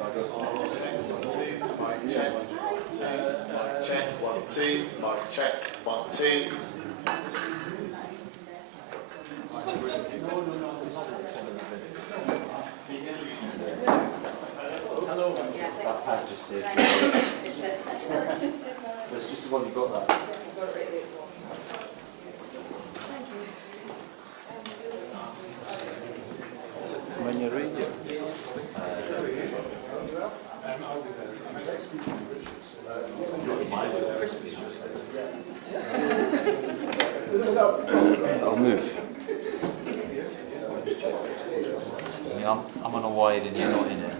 That pad just saved you. That's just the one you got that. When you're ready. I'll move. I mean, I'm on a wide and you're not in it.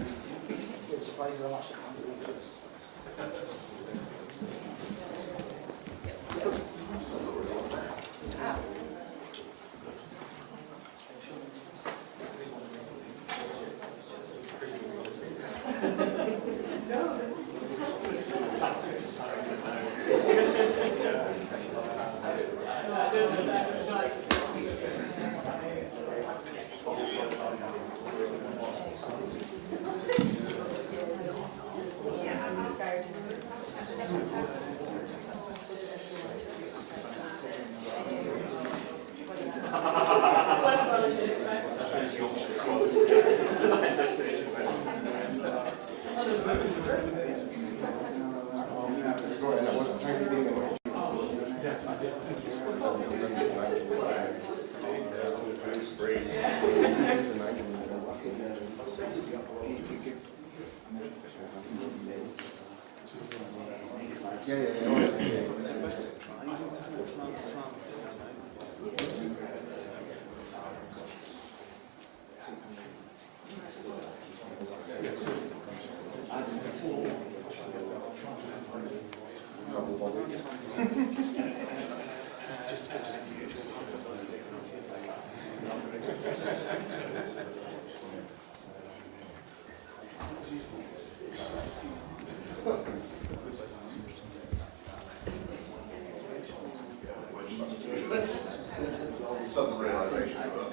Sudden realization of that.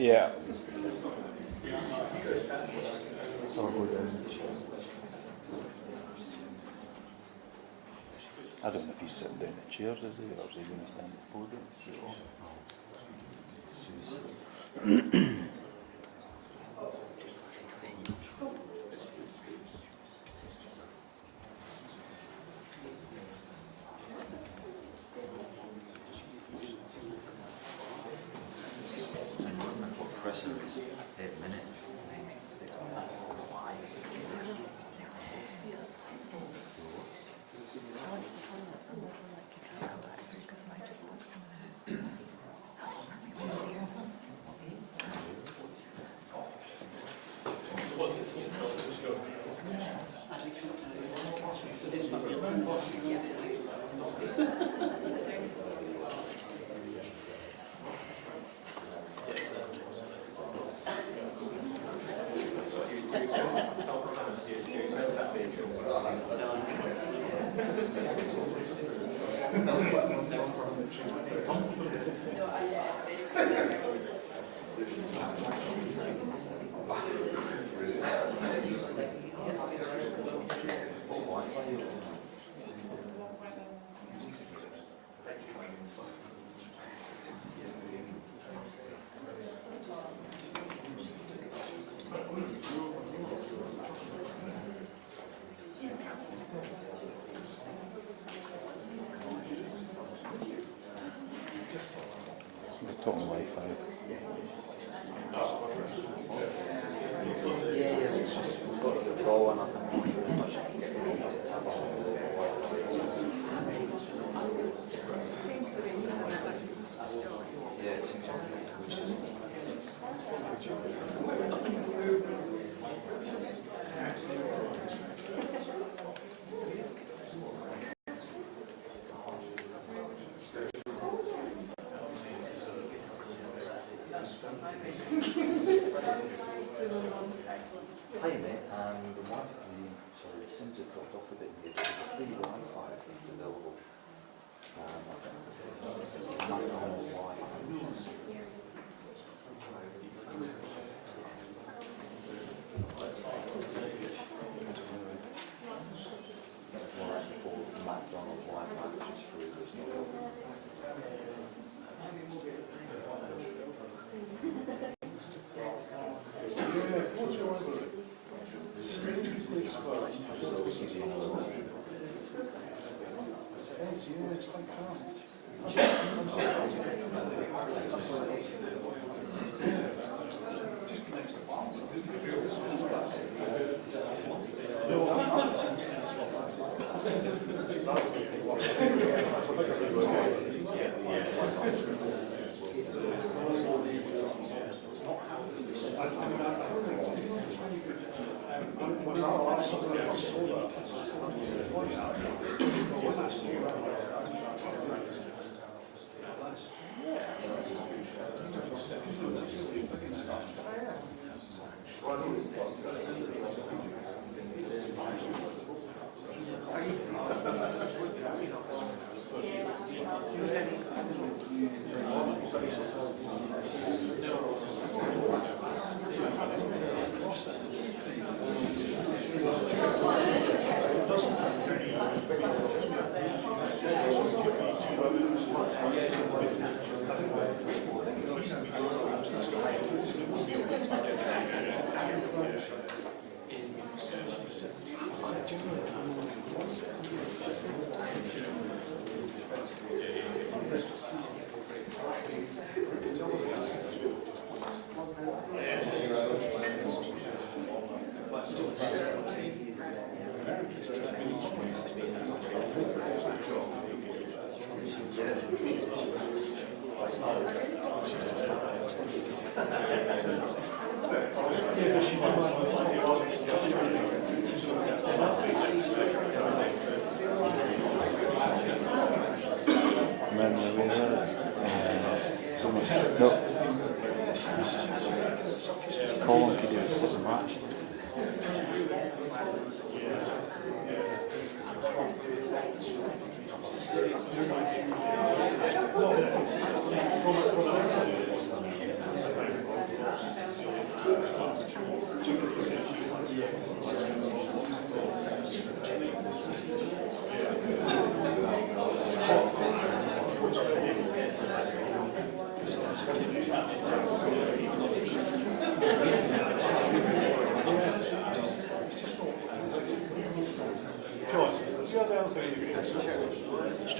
Yeah. So I'll go down the chair. I don't know if he's sitting down the chairs, is he, or is he going to stand at the podium? Christmas, 8 minutes. We're talking Wi-Fi. Yeah, it's just we've got the ball and I can go through as much as I can. Yeah, it seems like which is hi mate, the Wi-Fi, sorry, it seems to have dropped off a bit here. There's a free Wi-Fi that's available. That's not all Wi-Fi. McDonald's Wi-Fi, which is free, there's no problem.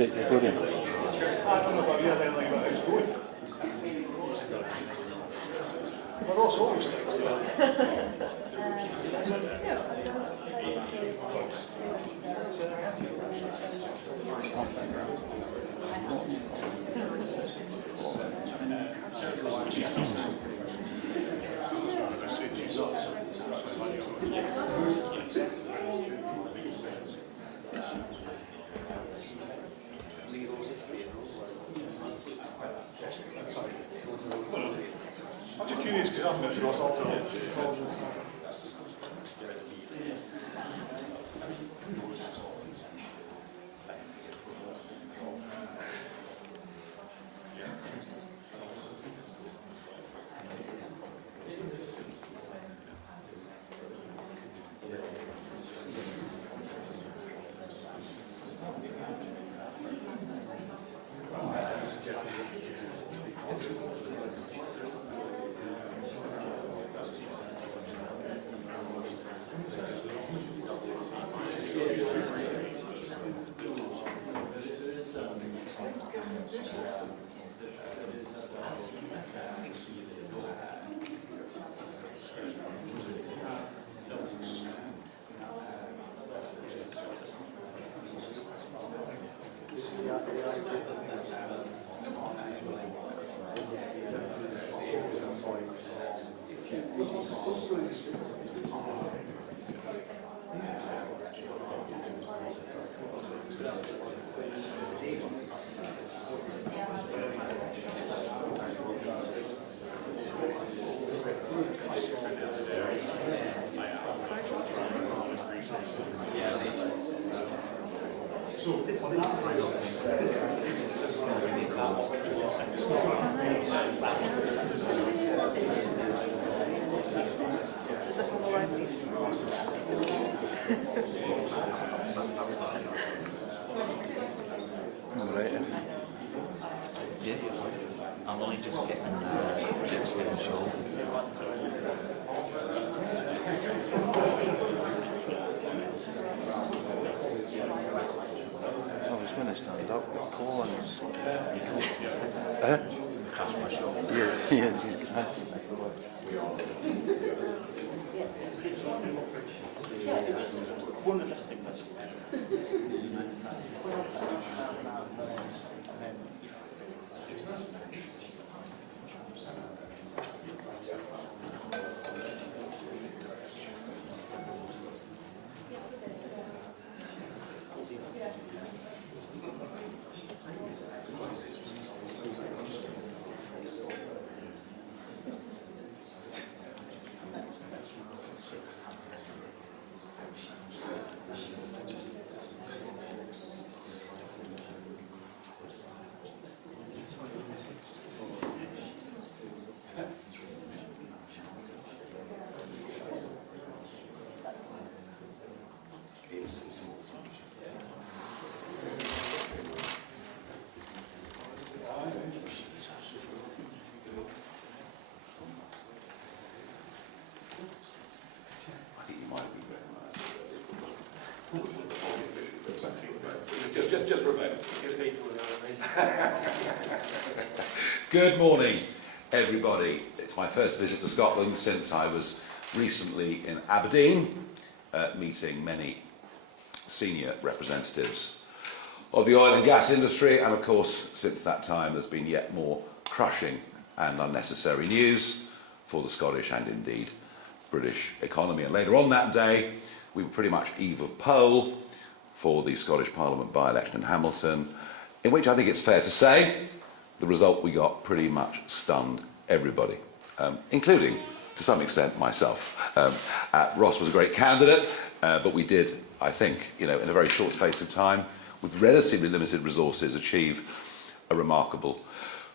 straight to good enough. I don't know about you, I don't think it's good. But also always I'm just curious because I'm not sure all the Right. Yeah, I'm only just getting just getting shown. I was going to stand up, but Colin's. Cast my show. Yes, yes, he's crashing. one of the things. Just for a moment. Good morning, everybody. It's my first visit to Scotland since I was recently in Aberdeen, meeting many senior representatives of the oil and gas industry, and of course, since that time, there's been yet more crushing and unnecessary news for the Scottish and indeed British economy. And later on that day, we were pretty much eve of poll for the Scottish Parliament by-election in Hamilton, in which I think it's fair to say the result we got pretty much stunned everybody, including, to some extent, myself. Ross was a great candidate, but we did, I think, in a very short space of time, with relatively limited resources, achieve a remarkable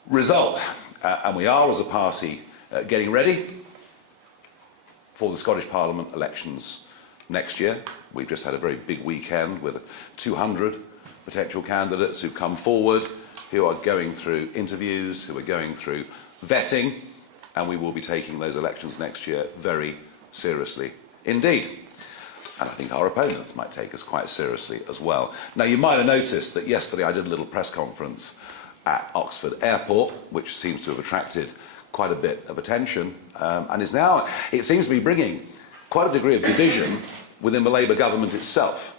result. And we are, as a party, getting ready for the Scottish Parliament elections next year. We've just had a very big weekend with 200 potential candidates who've come forward, who are going through interviews, who are going through vetting, and we will be taking those elections next year very seriously indeed. and I think our opponents might take us quite seriously as well. Now, you might have noticed that yesterday I did a little press conference at Oxford Airport, which seems to have attracted quite a bit of attention, and is now, it seems to be bringing quite a degree of division within the Labour government itself.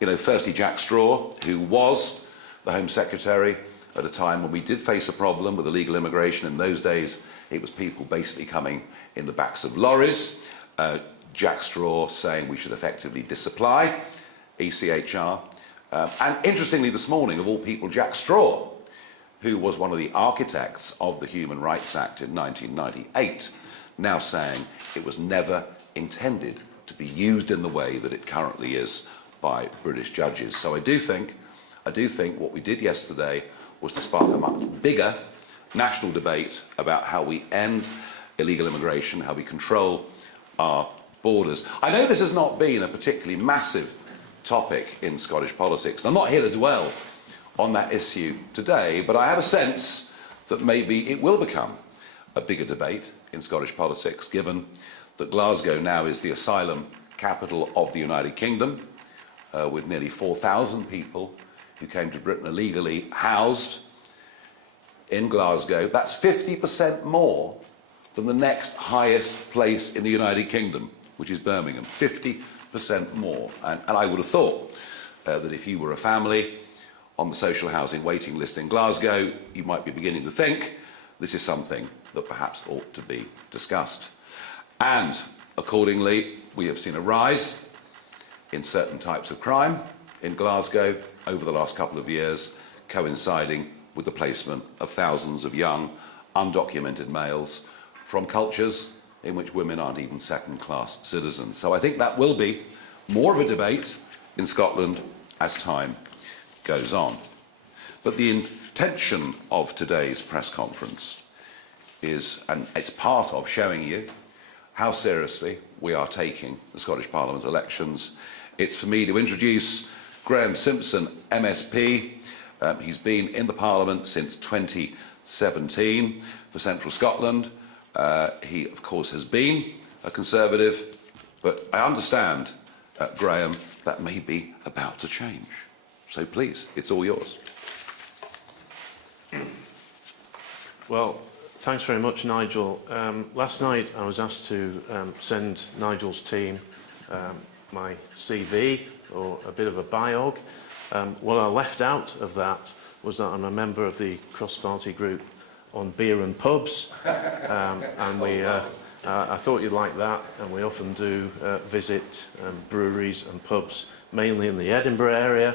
You know, firstly, Jack Straw, who was the Home Secretary at a time when we did face a problem with illegal immigration. In those days, it was people basically coming in the backs of lorries. Jack Straw saying we should effectively disapply ECHR. And interestingly, this morning, of all people, Jack Straw, who was one of the architects of the Human Rights Act in 1998, now saying it was never intended to be used in the way that it currently is by British judges. So I do think what we did yesterday was to spark a much bigger national debate about how we end illegal immigration, how we control our borders. I know this has not been a particularly massive topic in Scottish politics. I'm not here to dwell on that issue today, but I have a sense that maybe it will become a bigger debate in Scottish politics, given that Glasgow now is the asylum capital of the United Kingdom, with nearly 4,000 people who came to Britain illegally housed in Glasgow. That's 50% more than the next highest place in the United Kingdom, which is Birmingham. 50% more. And I would have thought that if you were a family on the social housing waiting list in Glasgow, you might be beginning to think this is something that perhaps ought to be discussed. And accordingly, we have seen a rise in certain types of crime in Glasgow over the last couple of years, coinciding with the placement of thousands of young, undocumented males from cultures in which women aren't even second-class citizens. So I think that will be more of a debate in Scotland as time goes on. But the intention of today's press conference is, and it's part of showing you how seriously we are taking the Scottish Parliament elections. It's for me to introduce Graeme Simpson, MSP. He's been in the Parliament since 2017 for Central Scotland. He, of course, has been a Conservative, but I understand, Graeme, that may be about to change. So please, it's all yours. Well, thanks very much, Nigel. Last night I was asked to send Nigel's team my CV, or a bit of a biog. What I left out of that was that I'm a member of the cross-party group on beer and pubs, and I thought you'd like that, and we often do visit breweries and pubs, mainly in the Edinburgh area.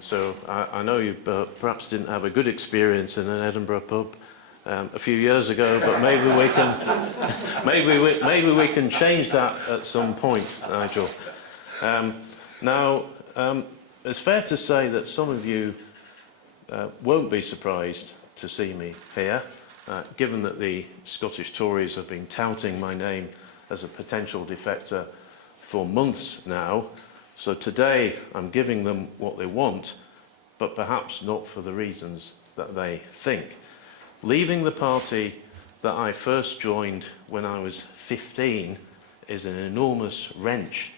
So I know you perhaps didn't have a good experience in an Edinburgh pub a few years ago, but maybe we can maybe we can change that at some point, Nigel. Now, it's fair to say that some of you won't be surprised to see me here, given that the Scottish Tories have been touting my name as a potential defector for months now. So today I'm giving them what they want, but perhaps not for the reasons that they think. Leaving the party that I first joined when I was 15 is an enormous wrench,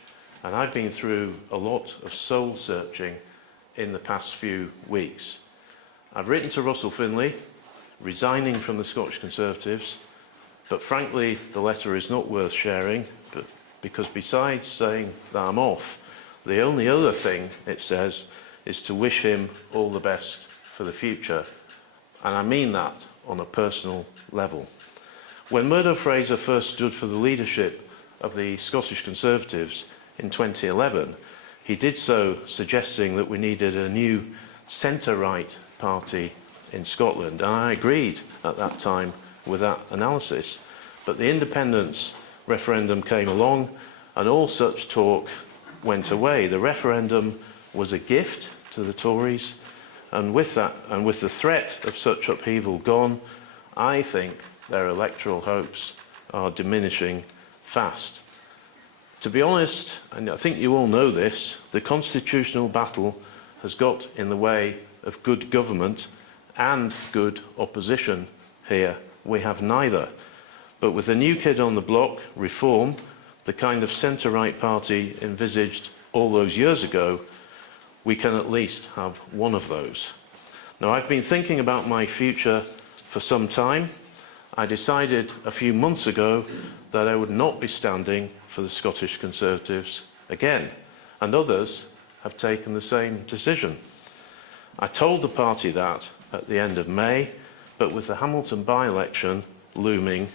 and I've been through a lot of soul searching in the past few weeks. I've written to Russell Finlay, resigning from the Scottish Conservatives, but frankly the letter is not worth sharing, because besides saying that I'm off, the only other thing it says is to wish him all the best for the future. And I mean that on a personal level. When Murdo Fraser first stood for the leadership of the Scottish Conservatives in 2011, he did so suggesting that we needed a new centre-right party in Scotland. And I agreed at that time with that analysis. But the independence referendum came along, and all such talk went away. The referendum was a gift to the Tories, and with that, and with the threat of such upheaval gone, I think their electoral hopes are diminishing fast. To be honest, and I think you all know this, the constitutional battle has got in the way of good government and good opposition here. We have neither. But with a new kid on the block, Reform, the kind of centre-right party envisaged all those years ago, we can at least have one of those. Now, I've been thinking about my future for some time. I decided a few months ago that I would not be standing for the Scottish Conservatives again, and others have taken the same decision. I told the party that at the end of May, but with the Hamilton by-election looming,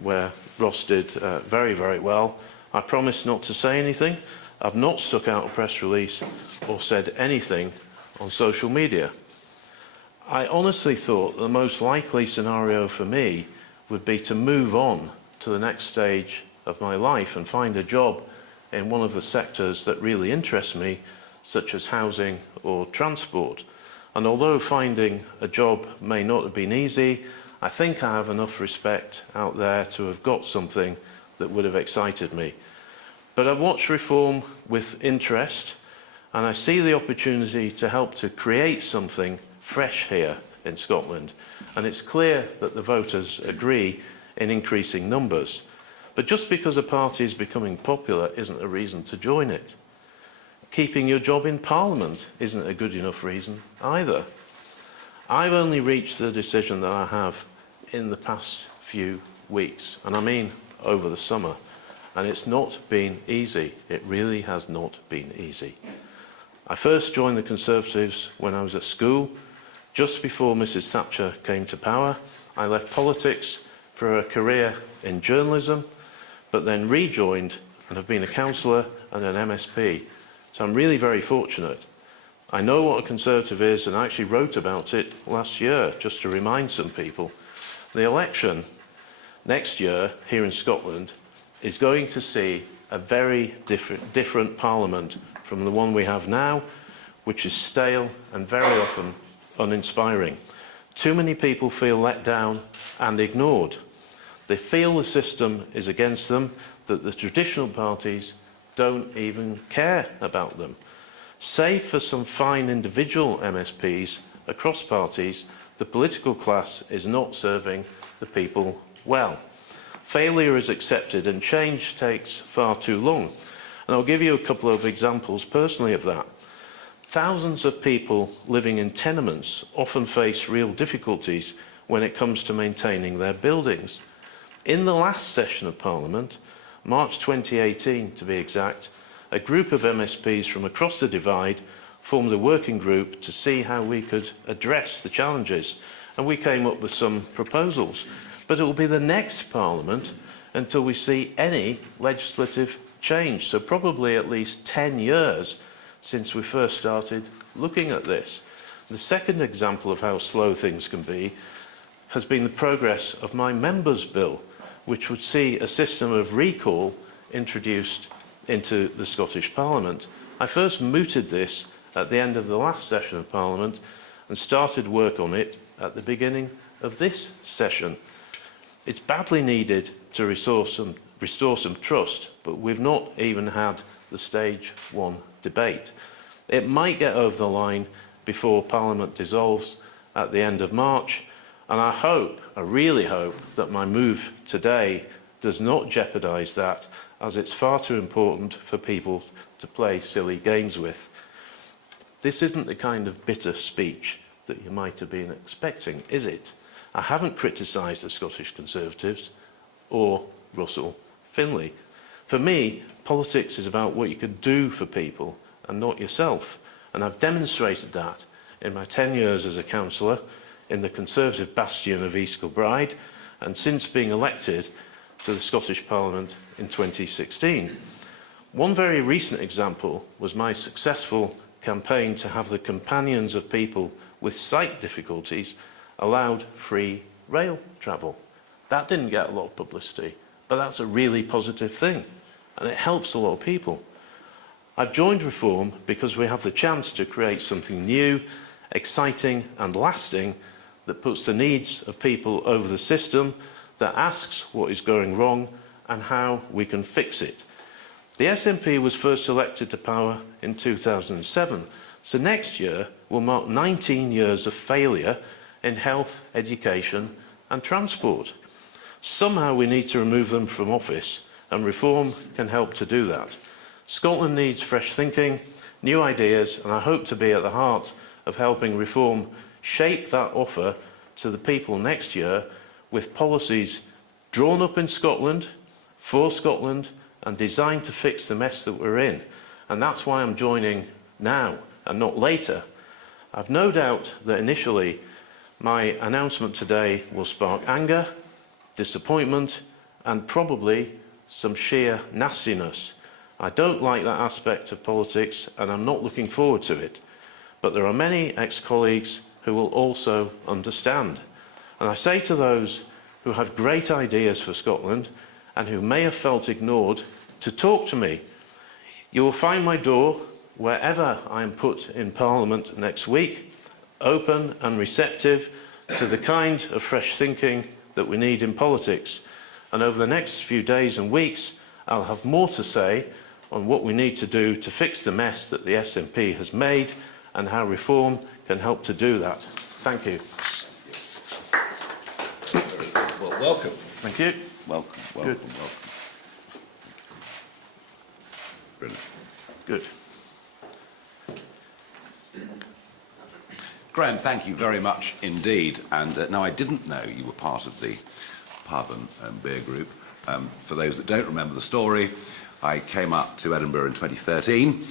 where Ross did very, very well, I promised not to say anything. I've not stuck out a press release or said anything on social media. I honestly thought the most likely scenario for me would be to move on to the next stage of my life and find a job in one of the sectors that really interest me, such as housing or transport. And although finding a job may not have been easy, I think I have enough respect out there to have got something that would have excited me. But I've watched reform with interest, and I see the opportunity to help to create something fresh here in Scotland. And it's clear that the voters agree in increasing numbers. But just because a party is becoming popular isn't a reason to join it. Keeping your job in Parliament isn't a good enough reason either. I've only reached the decision that I have in the past few weeks, and I mean over the summer, and it's not been easy. It really has not been easy. I first joined the Conservatives when I was at school. Just before Mrs. Thatcher came to power, I left politics for a career in journalism, but then rejoined and have been a councillor and an MSP. So I'm really very fortunate. I know what a Conservative is, and I actually wrote about it last year, just to remind some people. The election next year here in Scotland is going to see a very different Parliament from the one we have now, which is stale and very often uninspiring. Too many people feel let down and ignored. They feel the system is against them, that the traditional parties don't even care about them. Save for some fine individual MSPs across parties, the political class is not serving the people well. Failure is accepted and change takes far too long. And I'll give you a couple of examples personally of that. Thousands of people living in tenements often face real difficulties when it comes to maintaining their buildings. In the last session of Parliament, March 2018 to be exact, a group of MSPs from across the divide formed a working group to see how we could address the challenges, and we came up with some proposals. But it will be the next Parliament until we see any legislative change, so probably at least 10 years since we first started looking at this. The second example of how slow things can be has been the progress of my members' bill, which would see a system of recall introduced into the Scottish Parliament. I first mooted this at the end of the last session of Parliament and started work on it at the beginning of this session. It's badly needed to restore some trust, but we've not even had the stage one debate. It might get over the line before Parliament dissolves at the end of March, and I really hope that my move today does not jeopardise that, as it's far too important for people to play silly games with. This isn't the kind of bitter speech that you might have been expecting, is it? I haven't criticised the Scottish Conservatives or Russell Finlay. For me, politics is about what you can do for people and not yourself. And I've demonstrated that in my 10 years as a councillor in the Conservative bastion of East Kilbride, and since being elected to the Scottish Parliament in 2016. One very recent example was my successful campaign to have the companions of people with sight difficulties allowed free rail travel. That didn't get a lot of publicity, but that's a really positive thing, and it helps a lot of people. I've joined Reform because we have the chance to create something new, exciting and lasting that puts the needs of people over the system, that asks what is going wrong and how we can fix it. The SNP was first elected to power in 2007, so next year will mark 19 years of failure in health, education and transport. Somehow we need to remove them from office and reform can help to do that. Scotland needs fresh thinking, new ideas, and I hope to be at the heart of helping reform shape that offer to the people next year with policies drawn up in Scotland, for Scotland, and designed to fix the mess that we're in. And that's why I'm joining now and not later. I've no doubt that initially my announcement today will spark anger, disappointment, and probably some sheer nastiness. I don't like that aspect of politics, and I'm not looking forward to it. But there are many ex-colleagues who will also understand. And I say to those who have great ideas for Scotland and who may have felt ignored to talk to me. You will find my door, wherever I am put in Parliament next week, open and receptive to the kind of fresh thinking that we need in politics. And over the next few days and weeks, I'll have more to say on what we need to do to fix the mess that the SNP has made and how reform can help to do that. Thank you. Well, welcome. Thank you. Welcome, welcome, welcome. Brilliant. Good. Graeme, thank you very much indeed. And now I didn't know you were part of the pub and beer group. For those that don't remember the story, I came up to Edinburgh in 2013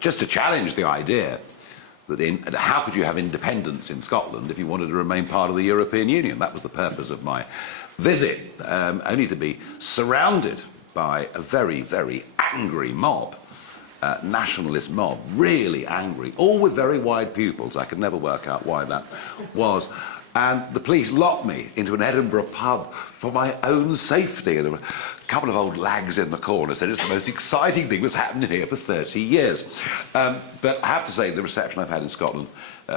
just to challenge the idea that how could you have independence in Scotland if you wanted to remain part of the European Union? That was the purpose of my visit, only to be surrounded by a very, very angry mob, nationalist mob, really angry, all with very wide pupils. I could never work out why that was. And the police locked me into an Edinburgh pub for my own safety. And there were a couple of old lags in the corner said it's the most exciting thing that's happened here for 30 years. But I have to say the reception I've had in Scotland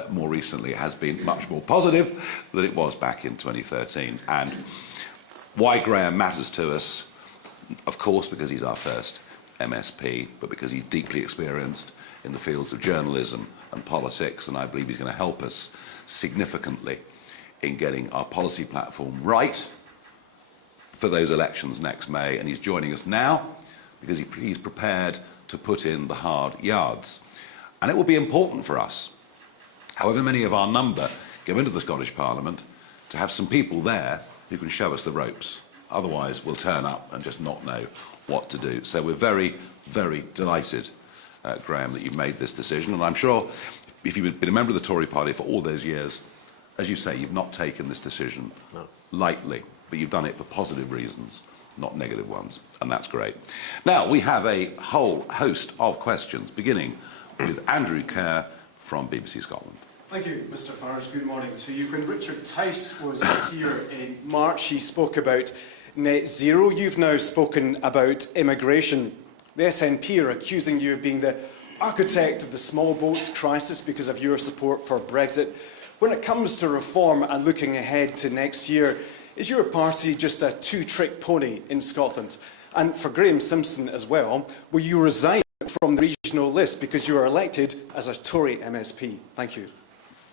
more recently has been much more positive than it was back in 2013. And why Graeme matters to us, of course, because he's our first MSP, but because he's deeply experienced in the fields of journalism and politics, and I believe he's going to help us significantly in getting our policy platform right for those elections next May. And he's joining us now because he's prepared to put in the hard yards. And it will be important for us, however many of our number go into the Scottish Parliament, to have some people there who can show us the ropes. Otherwise, we'll turn up and just not know what to do. So we're very, very delighted, Graeme, that you've made this decision. And I'm sure if you've been a member of the Tory party for all those years, as you say, you've not taken this decision lightly, but you've done it for positive reasons, not negative ones, and that's great. Now, we have a whole host of questions, beginning with Andrew Kerr from BBC Scotland. Thank you, Mr Farage. Good morning to you. When Richard Tice was here in March, he spoke about net zero. You've now spoken about immigration. The SNP are accusing you of being the architect of the small boats crisis because of your support for Brexit. When it comes to reform and looking ahead to next year, is your party just a two-trick pony in Scotland? And for Graeme Simpson as well, will you resign from the regional list because you were elected as a Tory MSP? Thank you.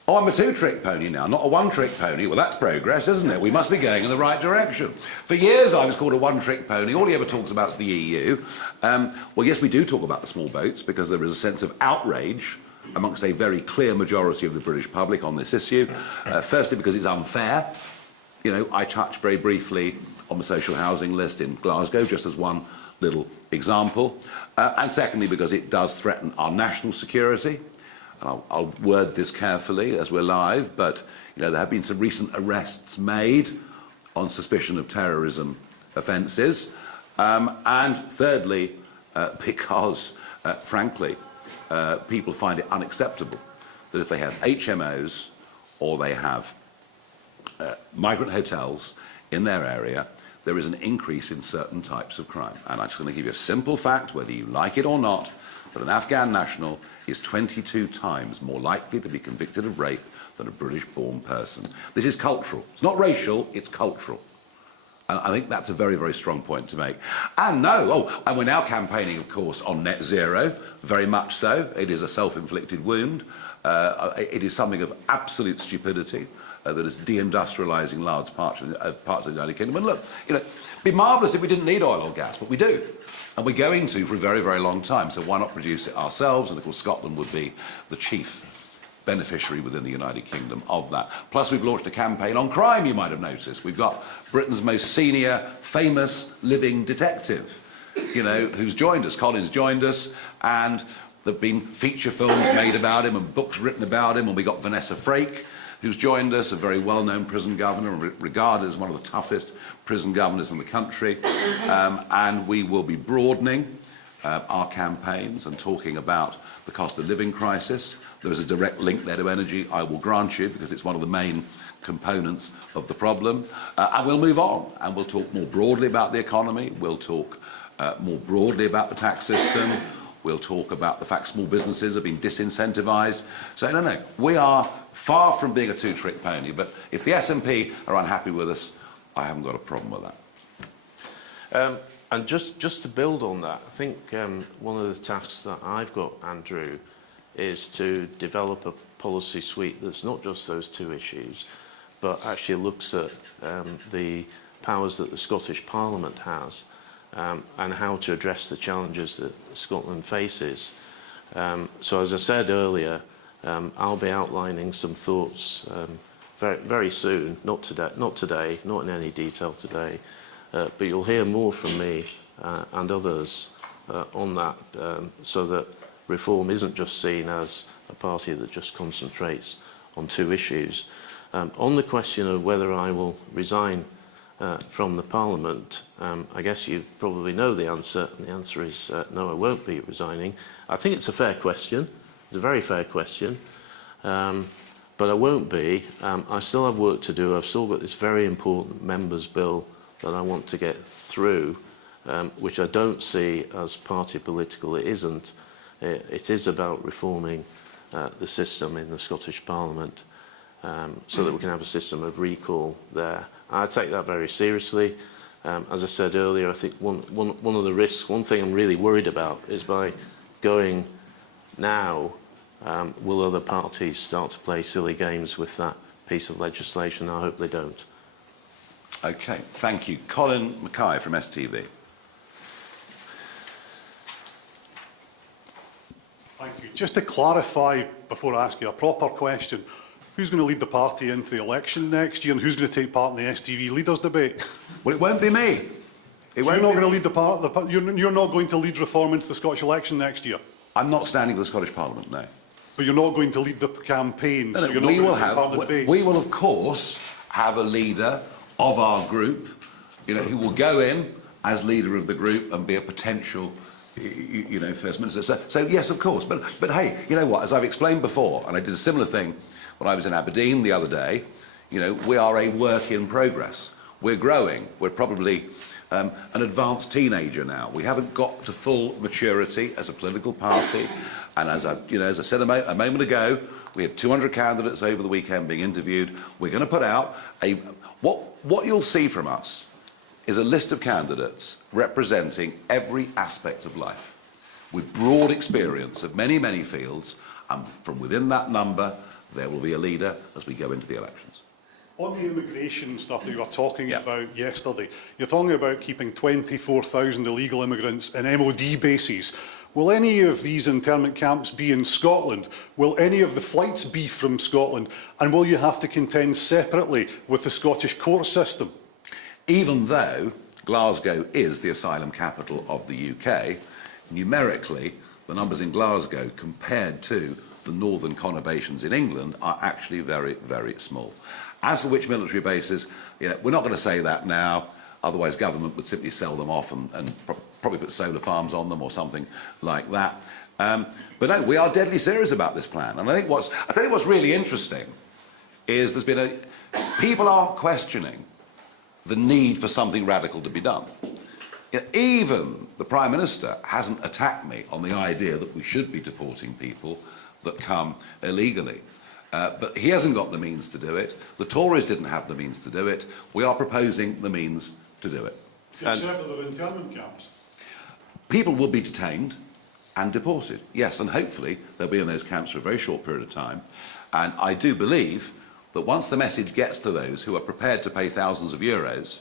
Oh, I'm a two-trick pony now, not a one-trick pony. Well, that's progress, isn't it? We must be going in the right direction. For years, I was called a one-trick pony. All he ever talks about is the EU. Well, yes, we do talk about the small boats because there is a sense of outrage amongst a very clear majority of the British public on this issue. Firstly, because it's unfair. You know, I touched very briefly on the social housing list in Glasgow, just as one little example. And secondly, because it does threaten our national security. And I'll word this carefully as we're live, but you know, there have been some recent arrests made on suspicion of terrorism offences. And thirdly, because, frankly, people find it unacceptable that if they have HMOs or they have migrant hotels in their area, there is an increase in certain types of crime. And I'm just going to give you a simple fact, whether you like it or not, that an Afghan national is 22 times more likely to be convicted of rape than a British-born person. This is cultural. It's not racial, it's cultural. And I think that's a very, very strong point to make. And and we're now campaigning, of course, on net zero, very much so. It is a self-inflicted wound. It is something of absolute stupidity that is deindustrialising large parts of the United Kingdom. And look, it'd be marvellous if we didn't need oil or gas, but we do. And we're going to for a very, very long time, so why not produce it ourselves? And of course Scotland would be the chief beneficiary within the United Kingdom of that. Plus we've launched a campaign on crime, you might have noticed. We've got Britain's most senior, famous living detective, who's joined us. Colin's joined us, and there have been feature films made about him and books written about him, and we got Vanessa Frake, who's joined us, a very well-known prison governor, regarded as one of the toughest prison governors in the country. And we will be broadening our campaigns and talking about the cost of living crisis. There is a direct link there to energy, I will grant you, because it's one of the main components of the problem. And we'll move on, and we'll talk more broadly about the economy. We'll talk more broadly about the tax system. We'll talk about the fact small businesses have been disincentivised. So, no, we are far from being a two-trick pony. But if the SNP are unhappy with us, I haven't got a problem with that. And just to build on that, I think one of the tasks that I've got, Andrew, is to develop a policy suite that's not just those two issues, but actually looks at the powers that the Scottish Parliament has and how to address the challenges that Scotland faces. So as I said earlier, I'll be outlining some thoughts very, very soon, not today, not in any detail today, but you'll hear more from me and others on that, so that Reform isn't just seen as a party that just concentrates on two issues. On the question of whether I will resign from the Parliament, I guess you probably know the answer, and the answer is no, I won't be resigning. I think it's a fair question. It's a very fair question. But I won't be. I still have work to do. I've still got this very important members' bill that I want to get through, which I don't see as party political. It isn't. It is about reforming the system in the Scottish Parliament so that we can have a system of recall there. I take that very seriously. As I said earlier, I think one of the risks, one thing I'm really worried about is by going now, will other parties start to play silly games with that piece of legislation? I hope they don't. Okay, thank you. Colin Mackay from STV. Thank you. Just to clarify, before I ask you a proper question, who's going to lead the party into the election next year, and who's going to take part in the STV leaders debate? Well, it won't be me. You're not going to lead the party. You're not going to lead reform into the Scottish election next year. I'm not standing for the Scottish Parliament, no. But you're not going to lead the campaign. No, so no, you're not we going will to take part in the debates. we will of course have a leader of our group, who will go in as leader of the group and be a potential, First Minister. So yes, of course. But hey, you know what? As I've explained before, and I did a similar thing when I was in Aberdeen the other day, we are a work in progress. We're growing. We're probably an advanced teenager now. We haven't got to full maturity as a political party. And as I said a moment ago, we had 200 candidates over the weekend being interviewed. We're going to put out what you'll see from us is a list of candidates representing every aspect of life, with broad experience of many, many fields, and from within that number, there will be a leader as we go into the elections. On the immigration stuff that you were talking about yesterday, you're talking about keeping 24,000 illegal immigrants in MOD bases. Will any of these internment camps be in Scotland? Will any of the flights be from Scotland? And will you have to contend separately with the Scottish court system? Even though Glasgow is the asylum capital of the UK, numerically, the numbers in Glasgow compared to the northern conurbations in England are actually very, very small. As for which military bases, we're not going to say that now, otherwise government would simply sell them off and probably put solar farms on them or something like that. But no, we are deadly serious about this plan. And I think what's really interesting is people are questioning the need for something radical to be done. Even the Prime Minister hasn't attacked me on the idea that we should be deporting people that come illegally. But he hasn't got the means to do it. The Tories didn't have the means to do it. We are proposing the means to do it. Except that they're internment camps. People will be detained and deported, yes, and hopefully they'll be in those camps for a very short period of time. And I do believe that once the message gets to those who are prepared to pay thousands of euros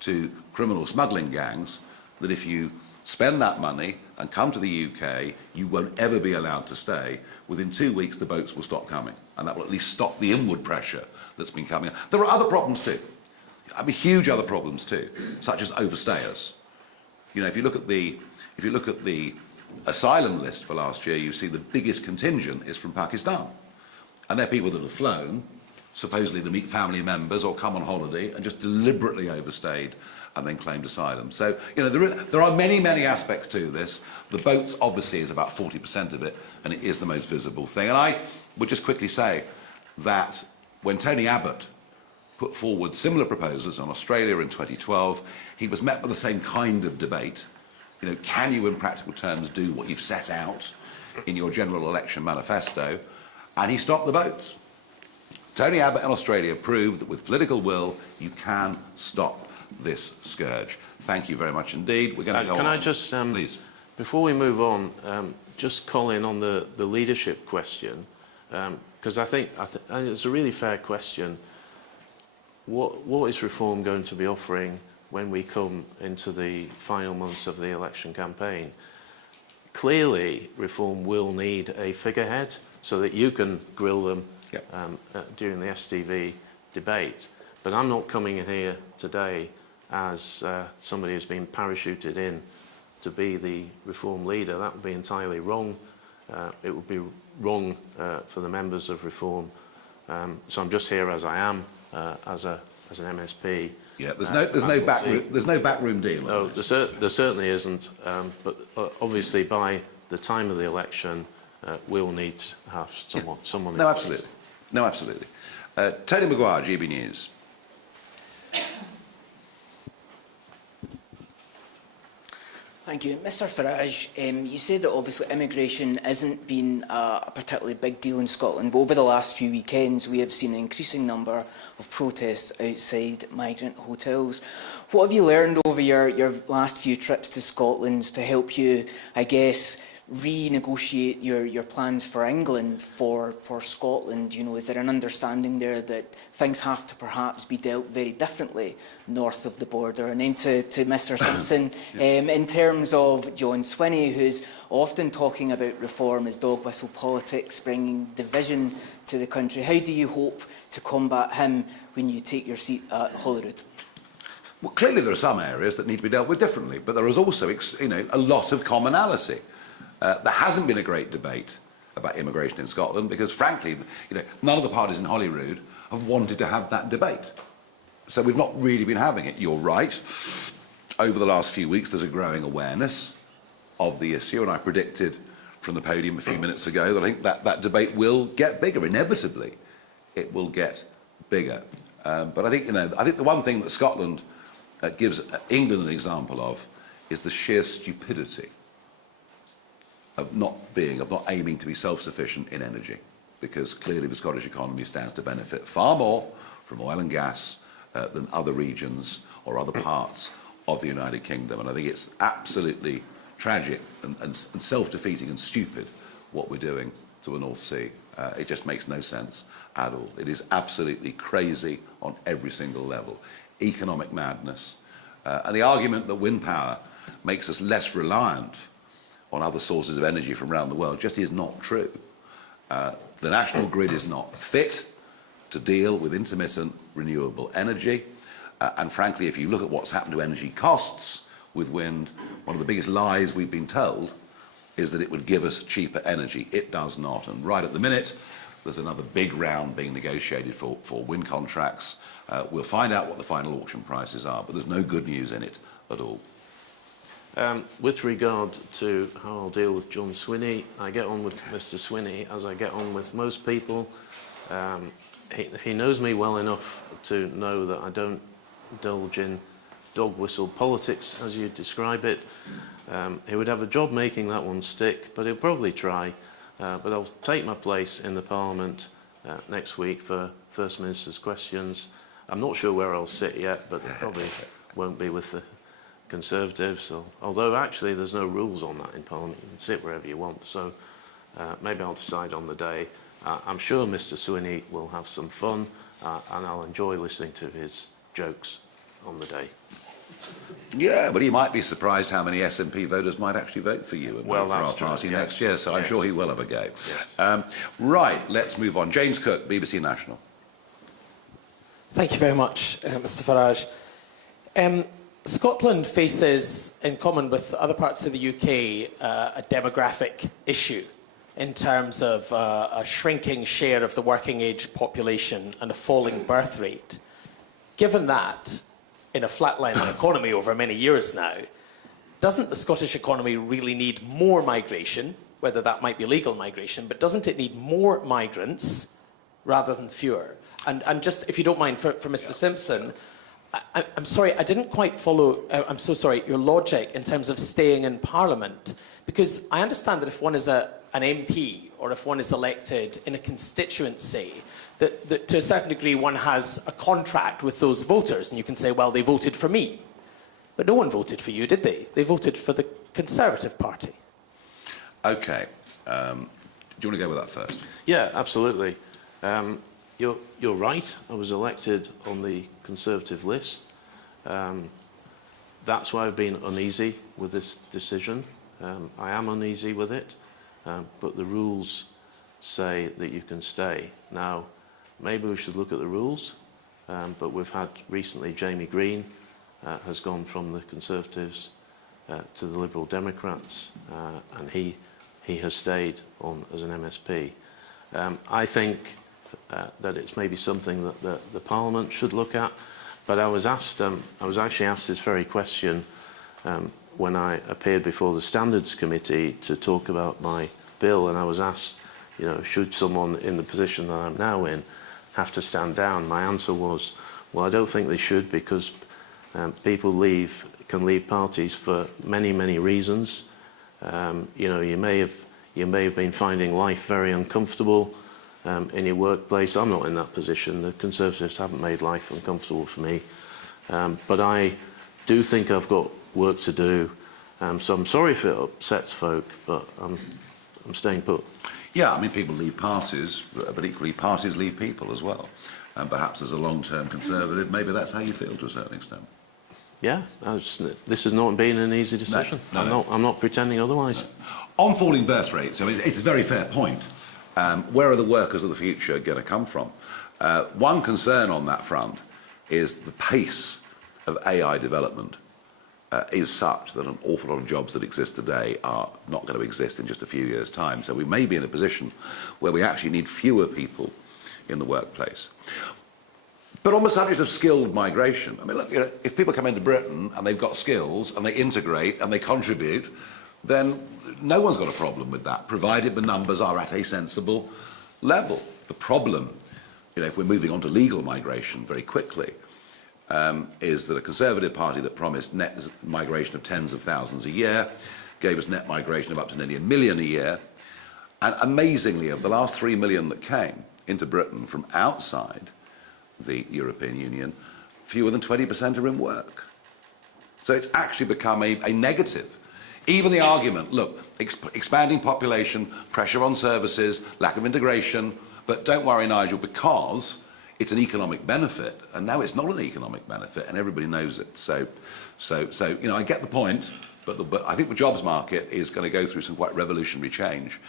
to criminal smuggling gangs, that if you spend that money and come to the UK, you won't ever be allowed to stay. Within 2 weeks, the boats will stop coming, and that will at least stop the inward pressure that's been coming. There are other problems too. I mean, huge other problems too, such as overstayers. You know, if you look at the asylum list for last year, you see the biggest contingent is from Pakistan, and they're people that have flown, supposedly to meet family members or come on holiday, and just deliberately overstayed and then claimed asylum. So, you know, there are many, many aspects to this. The boats, obviously, is about 40% of it, and it is the most visible thing. And I would just quickly say that when Tony Abbott put forward similar proposals on Australia in 2012, he was met with the same kind of debate. You know, can you, in practical terms, do what you've set out in your general election manifesto? And he stopped the boats. Tony Abbott in Australia proved that with political will, you can stop this scourge. Thank you very much indeed. We're going to go on. Can I just, please, before we move on, just call in on the leadership question, because I think it's a really fair question. What is Reform going to be offering when we come into the final months of the election campaign? Clearly, Reform will need a figurehead so that you can grill them during the STV debate. But I'm not coming in here today as somebody who's been parachuted in to be the Reform leader. That would be entirely wrong. It would be wrong for the members of Reform. So I'm just here as I am, as an MSP. Yeah, there's no backroom deal. No, there certainly isn't. But obviously, by the time of the election, we'll need to have someone. No, absolutely. No, absolutely. Tony Maguire, GB News. Thank you. Mr Farage, you said that obviously immigration hasn't been a particularly big deal in Scotland, but over the last few weekends we have seen an increasing number of protests outside migrant hotels. What have you learned over your last few trips to Scotland to help you, I guess, renegotiate your plans for England for Scotland? You know, is there an understanding there that things have to perhaps be dealt very differently north of the border? And then to Mr Simpson, in terms of John Swinney, who's often talking about reform as dog whistle politics, bringing division to the country, how do you hope to combat him when you take your seat at Holyrood? Well, clearly there are some areas that need to be dealt with differently, but there is also, you know, a lot of commonality. There hasn't been a great debate about immigration in Scotland because, frankly, you know, none of the parties in Holyrood have wanted to have that debate. So we've not really been having it. You're right. Over the last few weeks, there's a growing awareness of the issue, and I predicted from the podium a few minutes ago that I think that debate will get bigger. Inevitably, it will get bigger. But I think, you know, I think the one thing that Scotland gives England an example of is the sheer stupidity of not aiming to be self-sufficient in energy, because clearly the Scottish economy stands to benefit far more from oil and gas than other regions or other parts of the United Kingdom. And I think it's absolutely tragic and self-defeating and stupid what we're doing to the North Sea. It just makes no sense at all. It is absolutely crazy on every single level. Economic madness. And the argument that wind power makes us less reliant on other sources of energy from around the world just is not true. The national grid is not fit to deal with intermittent renewable energy. And frankly, if you look at what's happened to energy costs with wind, one of the biggest lies we've been told is that it would give us cheaper energy. It does not. And right at the minute, there's another big round being negotiated for wind contracts. We'll find out what the final auction prices are, but there's no good news in it at all. With regard to how I'll deal with John Swinney, I get on with Mr Swinney as I get on with most people. He knows me well enough to know that I don't indulge in dog whistle politics, as you describe it. He would have a job making that one stick, but he'll probably try. But I'll take my place in the Parliament next week for First Minister's questions. I'm not sure where I'll sit yet, but probably won't be with the Conservatives, although actually there's no rules on that in Parliament. You can sit wherever you want, so maybe I'll decide on the day. I'm sure Mr Sweeney will have some fun, and I'll enjoy listening to his jokes on the day. Yeah, but he might be surprised how many SNP voters might actually vote for you and vote for our party next year, so I'm sure he will have a go. Yes. Right, let's move on. James Cook, BBC National. Thank you very much, Mr Farage. Scotland faces, in common with other parts of the UK, a demographic issue in terms of a shrinking share of the working age population and a falling birth rate. Given that, in a flatlining economy over many years now, doesn't the Scottish economy really need more migration, whether that might be legal migration, but doesn't it need more migrants rather than fewer? And just, if you don't mind, for Mr Simpson, I'm sorry, I didn't quite follow, I'm so sorry, your logic in terms of staying in Parliament, because I understand that if one is an MP or if one is elected in a constituency, that to a certain degree one has a contract with those voters, and you can say, well, they voted for me. But no one voted for you, did they? They voted for the Conservative Party. OK. Do you want to go with that first? Yeah, absolutely. You're right. I was elected on the Conservative list. That's why I've been uneasy with this decision. I am uneasy with it, but the rules say that you can stay. Now, maybe we should look at the rules, but we've had recently Jamie Green has gone from the Conservatives to the Liberal Democrats, and he has stayed on as an MSP. I think that it's maybe something that the Parliament should look at, but I was actually asked this very question when I appeared before the Standards Committee to talk about my bill, and I was asked, you know, should someone in the position that I'm now in have to stand down? My answer was, well, I don't think they should, because people can leave parties for many, many reasons. You know, you may have been finding life very uncomfortable in your workplace. I'm not in that position. The Conservatives haven't made life uncomfortable for me. But I do think I've got work to do. So I'm sorry if it upsets folk, but I'm staying put. Yeah, I mean, people leave parties, but equally parties leave people as well. And perhaps as a long-term Conservative, maybe that's how you feel to a certain extent. Yeah, this has not been an easy decision. No. I'm not pretending otherwise. No. On falling birth rates, I mean, it's a very fair point. Where are the workers of the future going to come from? One concern on that front is the pace of AI development is such that an awful lot of jobs that exist today are not going to exist in just a few years' time. So we may be in a position where we actually need fewer people in the workplace. But on the subject of skilled migration, I mean, look, you know, if people come into Britain and they've got skills and they integrate and they contribute, then no one's got a problem with that, provided the numbers are at a sensible level. The problem, you know, if we're moving on to legal migration very quickly, is that a Conservative Party that promised net migration of tens of thousands a year gave us net migration of up to nearly 1 million a year. And amazingly, of the last 3 million that came into Britain from outside the European Union, fewer than 20% are in work. So it's actually become a negative. Even the argument, look, expanding population, pressure on services, lack of integration, but don't worry, Nigel, because it's an economic benefit, and now it's not an economic benefit, and everybody knows it. So you know, I get the point, but I think the jobs market is going to go through some quite revolutionary change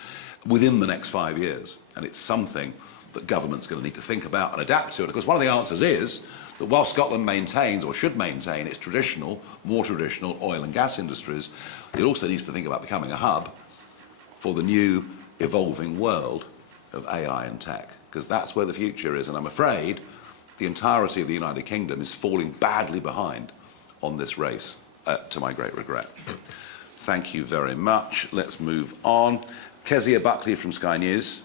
within the next 5 years, and it's something that government's going to need to think about and adapt to. And of course, one of the answers is that while Scotland maintains, or should maintain, its more traditional oil and gas industries, it also needs to think about becoming a hub for the new evolving world of AI and tech, because that's where the future is. And I'm afraid the entirety of the United Kingdom is falling badly behind on this race, to my great regret. Thank you very much. Let's move on. Kezia Buckley from Sky News.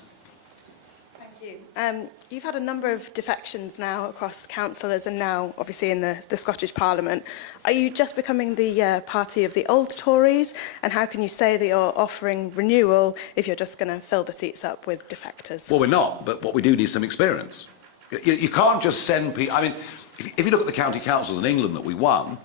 You've had a number of defections now across councillors and now obviously in the Scottish Parliament. Are you just becoming the party of the old Tories? And how can you say that you're offering renewal if you're just going to fill the seats up with defectors? Well, we're not, but what we do need some experience. You can't just send people... I mean, if you look at the county councils in England that we won,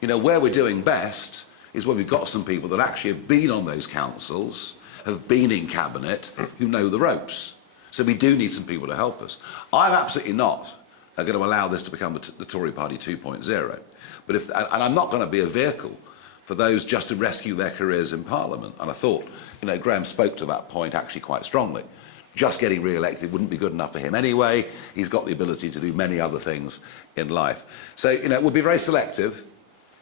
you know, where we're doing best is where we've got some people that actually have been on those councils, have been in cabinet, who know the ropes. So we do need some people to help us. I'm absolutely not going to allow this to become the Tory Party 2.0. But and I'm not going to be a vehicle for those just to rescue their careers in Parliament. And I thought, Graeme spoke to that point actually quite strongly. Just getting re-elected wouldn't be good enough for him anyway. He's got the ability to do many other things in life. So, we'll be very selective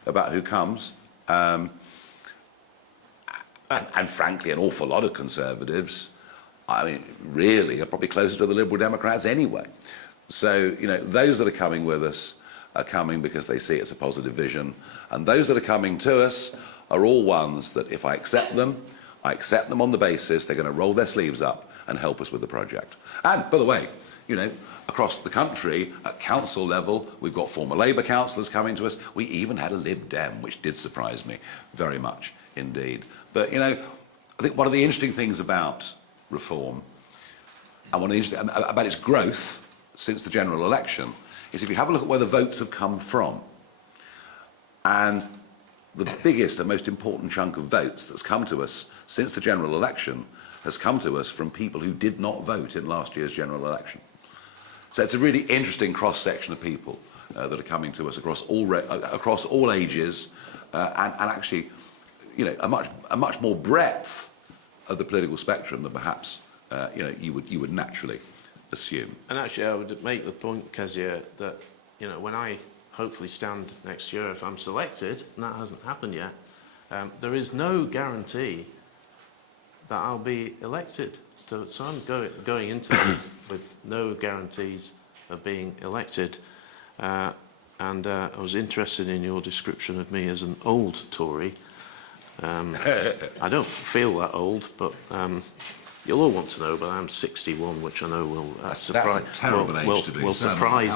about who comes. And frankly, an awful lot of Conservatives, really are probably closer to the Liberal Democrats anyway. So, those that are coming with us are coming because they see it's a positive vision. And those that are coming to us are all ones that if I accept them on the basis they're going to roll their sleeves up and help us with the project. And, by the way, across the country, at council level, we've got former Labour councillors coming to us. We even had a Lib Dem, which did surprise me very much indeed. But, I think one of the interesting things about reform, and about its growth since the general election, is if you have a look at where the votes have come from, and the biggest and most important chunk of votes that's come to us since the general election has come to us from people who did not vote in last year's general election. So it's a really interesting cross-section of people that are coming to us across all ages, and actually, a much more breadth of the political spectrum than perhaps you would naturally assume. And actually, I would make the point, Kezia, that when I hopefully stand next year, if I'm selected, and that hasn't happened yet, there is no guarantee that I'll be elected. So I'm going into this with no guarantees of being elected. And I was interested in your description of me as an old Tory. I don't feel that old, but you'll all want to know, but I'm 61, which I know will surprise. That's a terrible age to be. Will surprise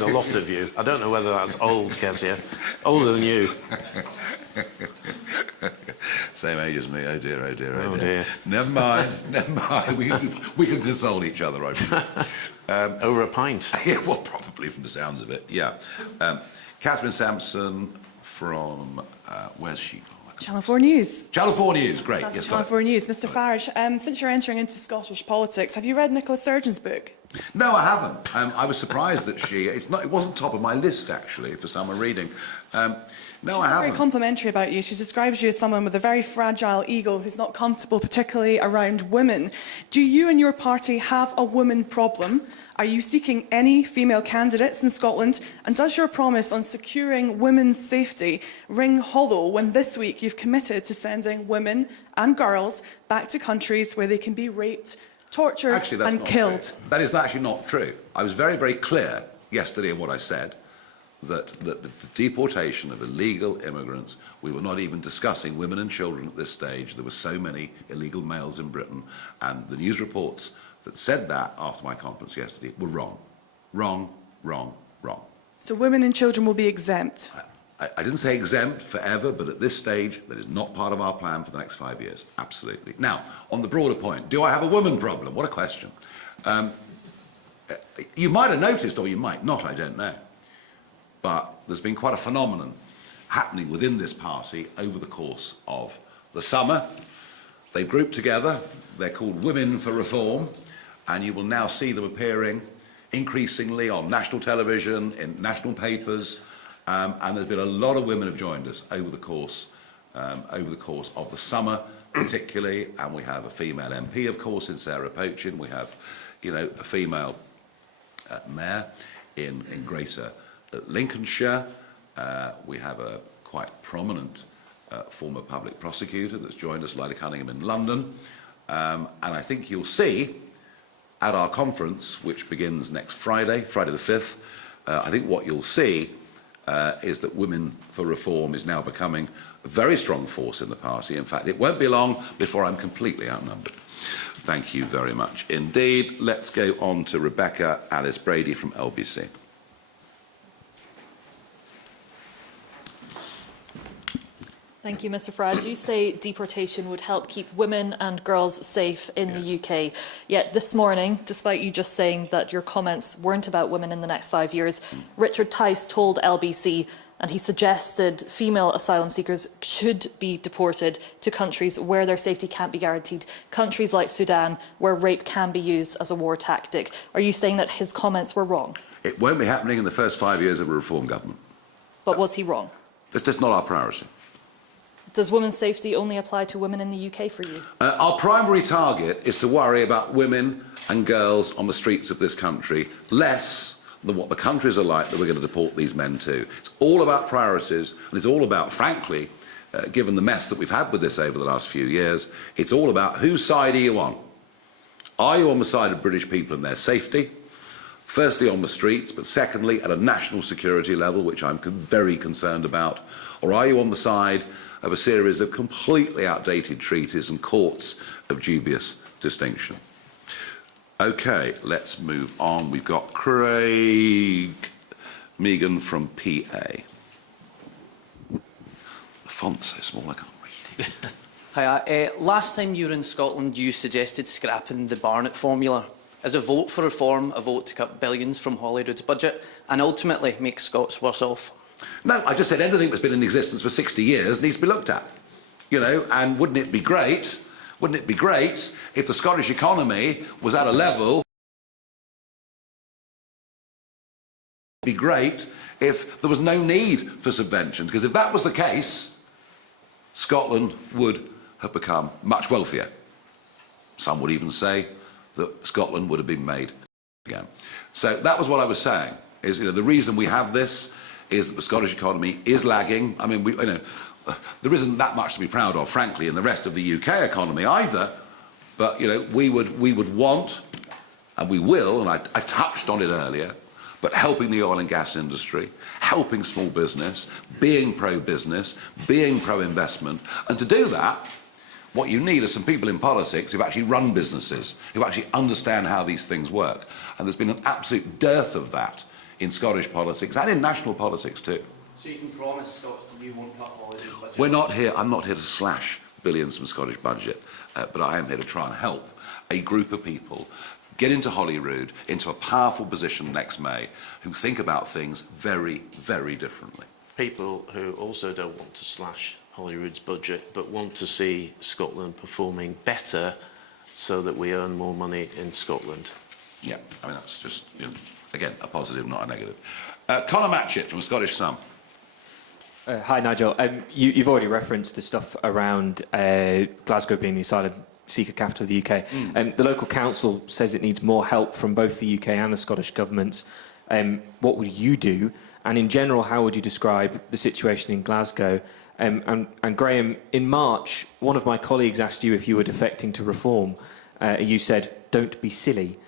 a lot of you. I don't know whether that's old, Kezia. Older than you. Same age as me. Oh dear, oh dear, oh dear. Never mind, never mind. We can console each other, I believe. Over a pint. Yeah, well, probably from the sounds of it. Yeah. Graeme Simpson from where's she from? Channel 4 News. Channel 4 News, great. That's yes, Channel 4 News. Mr Farage, since you're entering into Scottish politics, have you read Nicola Sturgeon's book? No, I haven't. I was surprised that it wasn't top of my list, actually, for someone reading. No, I haven't. She's very complimentary about you. She describes you as someone with a very fragile ego who's not comfortable, particularly around women. Do you and your party have a woman problem? Are you seeking any female candidates in Scotland? And does your promise on securing women's safety ring hollow when this week you've committed to sending women and girls back to countries where they can be raped, tortured and killed? True. That is actually not true. I was very, very clear yesterday in what I said, that the deportation of illegal immigrants, we were not even discussing women and children at this stage. There were so many illegal males in Britain, and the news reports that said that after my conference yesterday were wrong. Wrong, wrong, wrong. So women and children will be exempt? I didn't say exempt forever, but at this stage, that is not part of our plan for the next 5 years. Absolutely. Now, on the broader point, do I have a woman problem? What a question. You might have noticed, or you might not, I don't know. But there's been quite a phenomenon happening within this party over the course of the summer. They've grouped together. They're called Women for Reform, and you will now see them appearing increasingly on national television, in national papers, and there's been a lot of women have joined us over the course of the summer, particularly. And we have a female MP, of course, in Sarah Pochin. We have, a female mayor in Greater Lincolnshire. We have a quite prominent former public prosecutor that's joined us, Lila Cunningham, in London. And I think you'll see at our conference, which begins next Friday, Friday the 5th, I think what you'll see is that Women for Reform is now becoming a very strong force in the party. In fact, it won't be long before I'm completely outnumbered. Thank you very much indeed. Let's go on to Rebecca Alice Brady from LBC. Thank you, Mr Farage. You say deportation would help keep women and girls safe in the UK. Yet this morning, despite you just saying that your comments weren't about women in the next 5 years, Richard Tice told LBC and he suggested female asylum seekers should be deported to countries where their safety can't be guaranteed, countries like Sudan, where rape can be used as a war tactic. Are you saying that his comments were wrong? It won't be happening in the first 5 years of a reform government. But was he wrong? It's just not our priority. Does women's safety only apply to women in the UK for you? Our primary target is to worry about women and girls on the streets of this country, less than what the countries are like that we're going to deport these men to. It's all about priorities, and it's all about, frankly, given the mess that we've had with this over the last few years, it's all about whose side are you on? Are you on the side of British people and their safety? Firstly, on the streets, but secondly, at a national security level, which I'm very concerned about? Or are you on the side of a series of completely outdated treaties and courts of dubious distinction? OK, let's move on. We've got Craig Megan from PA. The font's so small I can't read it. Hi, last time you were in Scotland, you suggested scrapping the Barnett formula. Is a vote for reform a vote to cut billions from Holyrood's budget and ultimately make Scots worse off? No, I just said anything that's been in existence for 60 years needs to be looked at. You know, and wouldn't it be great if the Scottish economy was at a level? It'd be great if there was no need for subventions, because if that was the case, Scotland would have become much wealthier. Some would even say that Scotland would have been made again. So that was what I was saying, is, you know, the reason we have this is that the Scottish economy is lagging. I mean, there isn't that much to be proud of, frankly, in the rest of the UK economy either. But, you know, we would want, and we will, and I touched on it earlier, but helping the oil and gas industry, helping small business, being pro-business, being pro-investment. And to do that, what you need are some people in politics who've actually run businesses, who actually understand how these things work. And there's been an absolute dearth of that in Scottish politics and in national politics too. So you can promise Scots that you won't cut Holyrood's budget? We're not here, I'm not here to slash billions from Scottish budget, but I am here to try and help a group of people get into Holyrood, into a powerful position next May, who think about things very, very differently. People who also don't want to slash Holyrood's budget, but want to see Scotland performing better so that we earn more money in Scotland. Yeah, I mean, that's just, you know, again, a positive, not a negative. Conor Matchett from Scottish Sun. Hi, Nigel. You've already referenced the stuff around Glasgow being the asylum seeker capital of the UK. The local council says it needs more help from both the UK and the Scottish governments. What would you do? And in general, how would you describe the situation in Glasgow? And Graeme, in March, one of my colleagues asked you if you were defecting to reform. You said, don't be silly.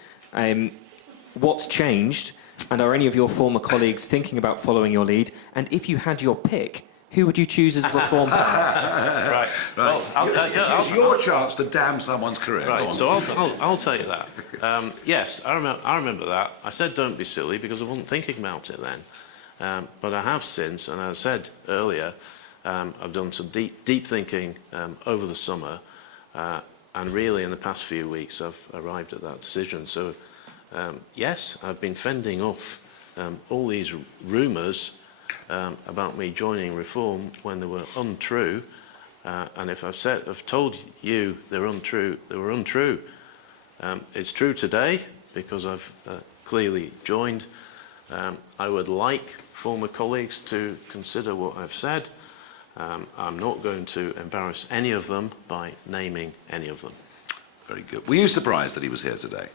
What's changed? And are any of your former colleagues thinking about following your lead? And if you had your pick, who would you choose as reform? Right. Well, it's your chance to damn someone's career. Right. So I'll tell you that. Yes, I remember that. I said don't be silly because I wasn't thinking about it then. But I have since, and as I said earlier, I've done some deep thinking over the summer, and really in the past few weeks I've arrived at that decision. So yes, I've been fending off all these rumours about me joining Reform when they were untrue, and if I've told you they're untrue, they were untrue. It's true today because I've clearly joined. I would like former colleagues to consider what I've said. I'm not going to embarrass any of them by naming any of them. Very good. Were you surprised that he was here today?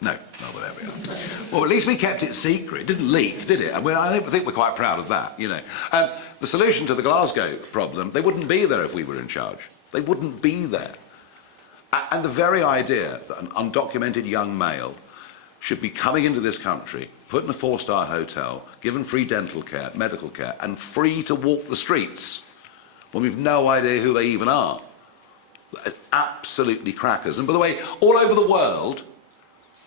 No. Well, there we are. Well, at least we kept it secret. It didn't leak, did it? I mean, I think we're quite proud of that, you know. The solution to the Glasgow problem, they wouldn't be there if we were in charge. They wouldn't be there. And the very idea that an undocumented young male should be coming into this country, put in a 4-star hotel, given free dental care, medical care, and free to walk the streets when we've no idea who they even are. Absolutely crackers. And by the way, all over the world,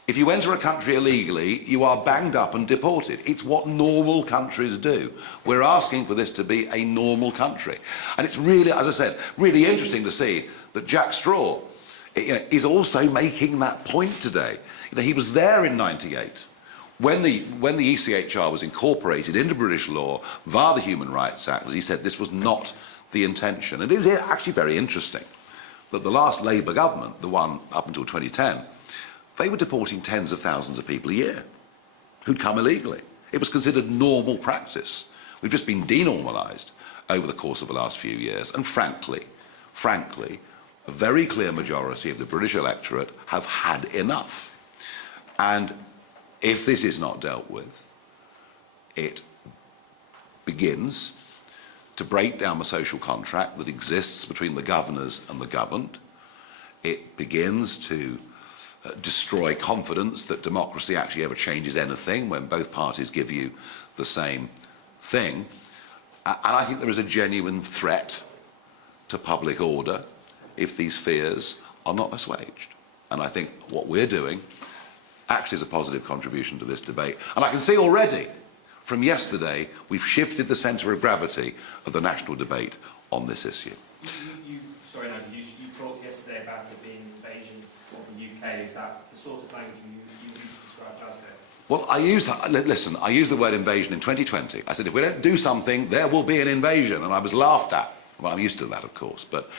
if you enter a country illegally, you are banged up and deported. It's what normal countries do. We're asking for this to be a normal country. And it's really, as I said, really interesting to see that Jack Straw, you know, is also making that point today. You know, he was there in '98 when the ECHR was incorporated into British law via the Human Rights Act, as he said, this was not the intention. And it is actually very interesting that the last Labour government, the one up until 2010, they were deporting tens of thousands of people a year who'd come illegally. It was considered normal practice. We've just been denormalised over the course of the last few years. And frankly, a very clear majority of the British electorate have had enough. And if this is not dealt with, it begins to break down the social contract that exists between the governors and the governed. It begins to destroy confidence that democracy actually ever changes anything when both parties give you the same thing. And I think there is a genuine threat to public order if these fears are not assuaged. And I think what we're doing actually is a positive contribution to this debate. And I can see already from yesterday we've shifted the centre of gravity of the national debate on this issue. Sorry, Nigel, you talked yesterday about it being an invasion of the UK. Is that the sort of language you use to describe Glasgow? Well, I used the word invasion in 2020. I said, if we don't do something, there will be an invasion. And I was laughed at. Well, I'm used to that, of course. But,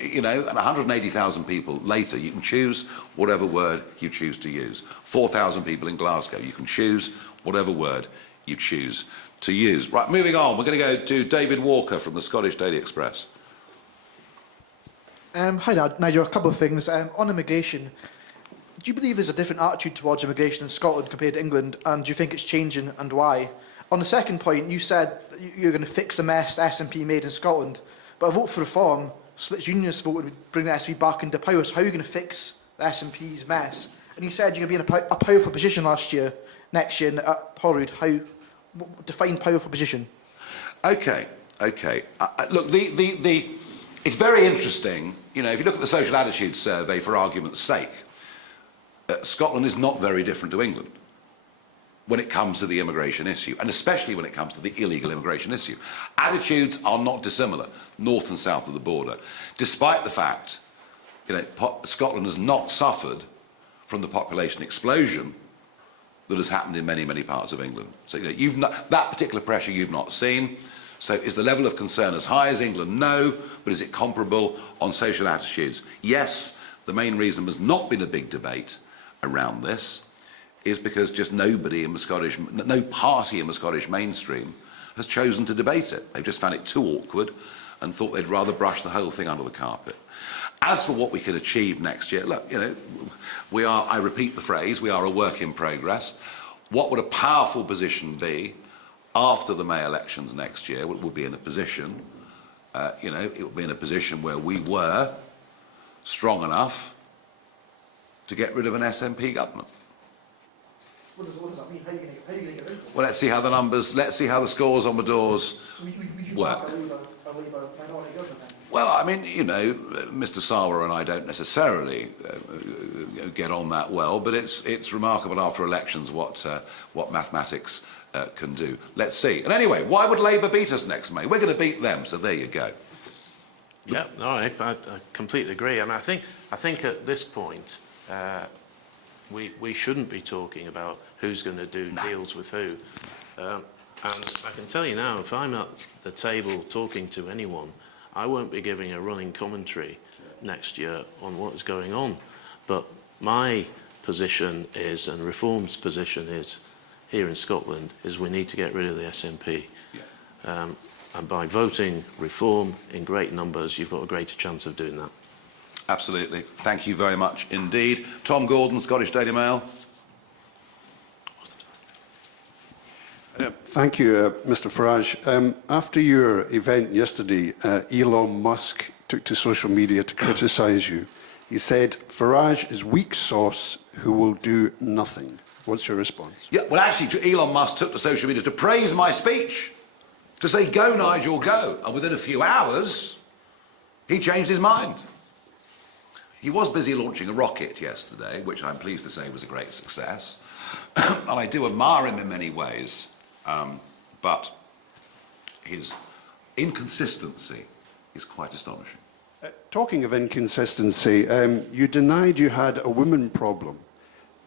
you know, and 180,000 people later, you can choose whatever word you choose to use. 4,000 people in Glasgow, you can choose whatever word you choose to use. Right, moving on. We're going to go to David Walker from the Scottish Daily Express. Hi, Nigel. A couple of things. On immigration, do you believe there's a different attitude towards immigration in Scotland compared to England, and do you think it's changing, and why? On the second point, you said that you're going to fix the mess the SNP made in Scotland, but a vote for reform splits unionists' vote would bring the SNP back into power. So how are you going to fix the SNP's mess? And you said you're going to be in a powerful position next year at Holyrood. How define powerful position? Okay. Look, it's very interesting. You know, if you look at the social attitudes survey, for argument's sake, Scotland is not very different to England when it comes to the immigration issue, and especially when it comes to the illegal immigration issue. Attitudes are not dissimilar, north and south of the border, despite the fact, you know, Scotland has not suffered from the population explosion that has happened in many, many parts of England. So, you know, that particular pressure you've not seen. So is the level of concern as high as England? No. But is it comparable on social attitudes? Yes. The main reason there's not been a big debate around this is because just no party in the Scottish mainstream has chosen to debate it. They've just found it too awkward and thought they'd rather brush the whole thing under the carpet. As for what we could achieve next year, look, you know, I repeat the phrase, we are a work in progress. What would a powerful position be after the May elections next year? We'll be in a position, you know, it would be in a position where we were strong enough to get rid of an SNP government. What does that mean? How are you going to get rid of it? Well, let's see how the numbers, let's see how the scores on the doors work. A Labour minority government then? Well, I mean, you know, Mr. Sawa and I don't necessarily get on that well, but it's remarkable after elections what mathematics can do. Let's see. And anyway, why would Labour beat us next May? We're going to beat them, so there you go. Yeah, all right, I completely agree. And I think at this point, we shouldn't be talking about who's going to do deals with who. And I can tell you now, if I'm at the table talking to anyone, I won't be giving a running commentary next year on what is going on. But my position is, and Reform's position is, here in Scotland, is we need to get rid of the SNP. Yeah. And by voting Reform in great numbers, you've got a greater chance of doing that. Absolutely. Thank you very much indeed. Tom Gordon, Scottish Daily Mail. Thank you, Mr. Farage. After your event yesterday, Elon Musk took to social media to criticise you. He said, Farage is weak sauce who will do nothing. What's your response? Yeah, well, actually, Elon Musk took to social media to praise my speech, to say, go, Nigel, go. And within a few hours, he changed his mind. He was busy launching a rocket yesterday, which I'm pleased to say was a great success. And I do admire him in many ways, but his inconsistency is quite astonishing. Talking of inconsistency, you denied you had a women problem.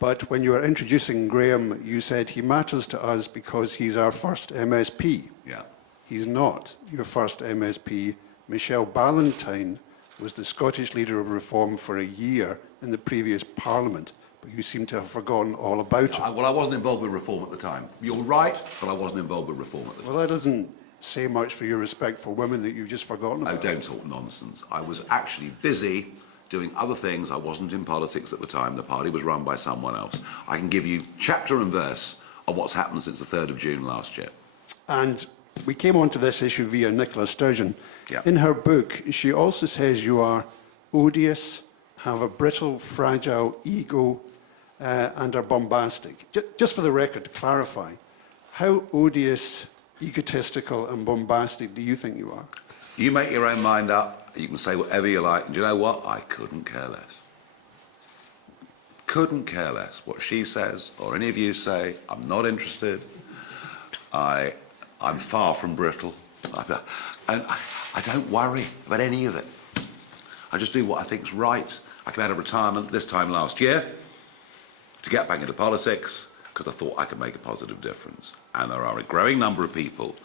but when you were introducing Graeme, you said he matters to us because he's our first MSP. Yeah. He's not your first MSP. Michelle Ballantyne was the Scottish leader of reform for a year in the previous Parliament, but you seem to have forgotten all about it. Well, I wasn't involved with reform at the time. You're right, but I wasn't involved with reform at the time. Well, that doesn't say much for your respect for women that you've just forgotten about. Oh, don't talk nonsense. I was actually busy doing other things. I wasn't in politics at the time. The party was run by someone else. I can give you chapter and verse of what's happened since the 3rd of June last year. And we came onto this issue via Nicola Sturgeon. Yeah. In her book, she also says you are odious, have a brittle, fragile ego, and are bombastic. Just for the record, to clarify, how odious, egotistical and bombastic do you think you are? You make your own mind up. You can say whatever you like. And do you know what? I couldn't care less. Couldn't care less what she says or any of you say. I'm not interested. I'm far from brittle. And I don't worry about any of it. I just do what I think's right. I came out of retirement this time last year to get back into politics because I thought I could make a positive difference. And there are a growing number of people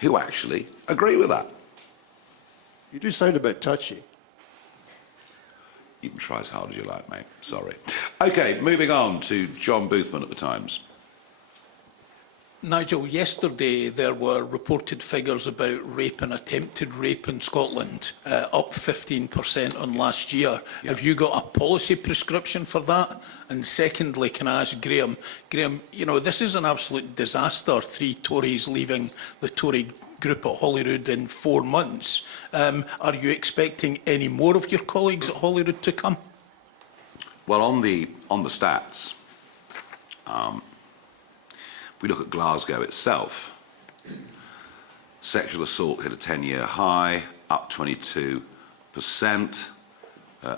who actually agree with that. You do sound a bit touchy. You can try as hard as you like, mate. Sorry. OK, moving on to John Boothman at the Times. Nigel, yesterday there were reported figures about rape and attempted rape in Scotland, up 15% on last year. Yeah. Have you got a policy prescription for that? And secondly, can I ask Graeme, you know, this is an absolute disaster, 3 Tories leaving the Tory group at Holyrood in 4 months. Are you expecting any more of your colleagues at Holyrood to come? Well, on the stats, we look at Glasgow itself. Sexual assault hit a 10-year high, up 22%.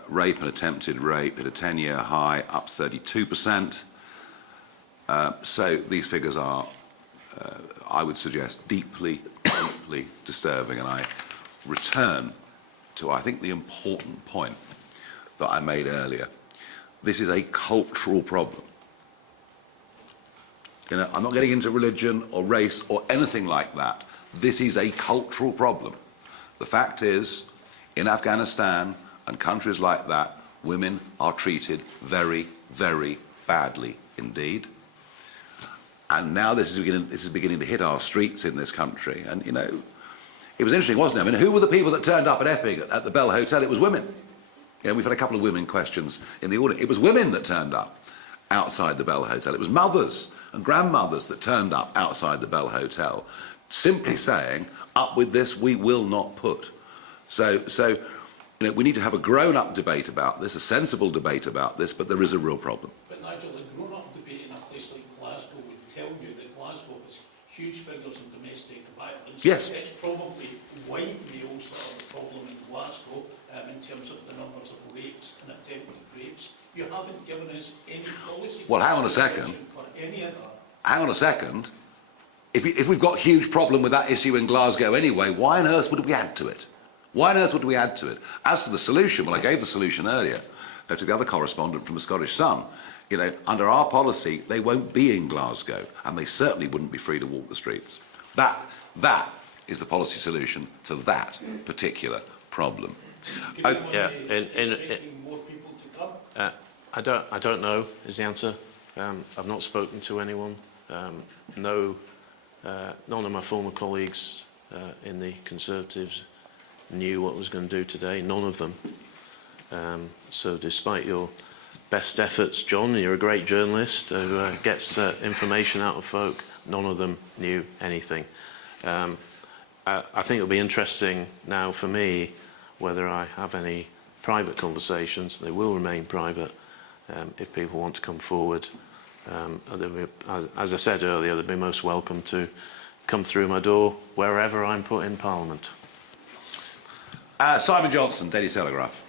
Rape and attempted rape hit a 10-year high, up 32%. So these figures are, I would suggest, deeply, deeply disturbing. And I return to, I think, the important point that I made earlier. This is a cultural problem. You know, I'm not getting into religion or race or anything like that. This is a cultural problem. The fact is, in Afghanistan and countries like that, women are treated very, very badly indeed. And now this is beginning to hit our streets in this country. And, you know, it was interesting, wasn't it? I mean, who were the people that turned up at Epping at the Bell Hotel? It was women. You know, we've had a couple of women questions in the audience. It was women that turned up outside the Bell Hotel. It was mothers and grandmothers that turned up outside the Bell Hotel, simply saying, up with this, we will not put. So you know, we need to have a grown-up debate about this, a sensible debate about this, but there is a real problem. But Nigel, a grown-up debate in a place like Glasgow would tell you that Glasgow has huge figures in domestic violence. Yes. It's probably white males that are the problem in Glasgow in terms of the numbers of rapes and attempted rapes. You haven't given us any policy. Well, hang on a second. For any of that. Hang on a second. If we've got a huge problem with that issue in Glasgow anyway, why on earth would we add to it? Why on earth would we add to it? As for the solution, well, I gave the solution earlier to the other correspondent from the Scottish Sun. You know, under our policy, they won't be in Glasgow, and they certainly wouldn't be free to walk the streets. That is the policy solution to that particular problem. Yeah, I don't know is the answer. I've not spoken to anyone. None of my former colleagues in the Conservatives knew what I was going to do today. None of them. So despite your best efforts, John, you're a great journalist who gets information out of folk. None of them knew anything. I think it'll be interesting now for me whether I have any private conversations. They will remain private if people want to come forward. As I said earlier, they'd be most welcome to come through my door wherever I'm put in Parliament. Simon Johnson, Daily Telegraph.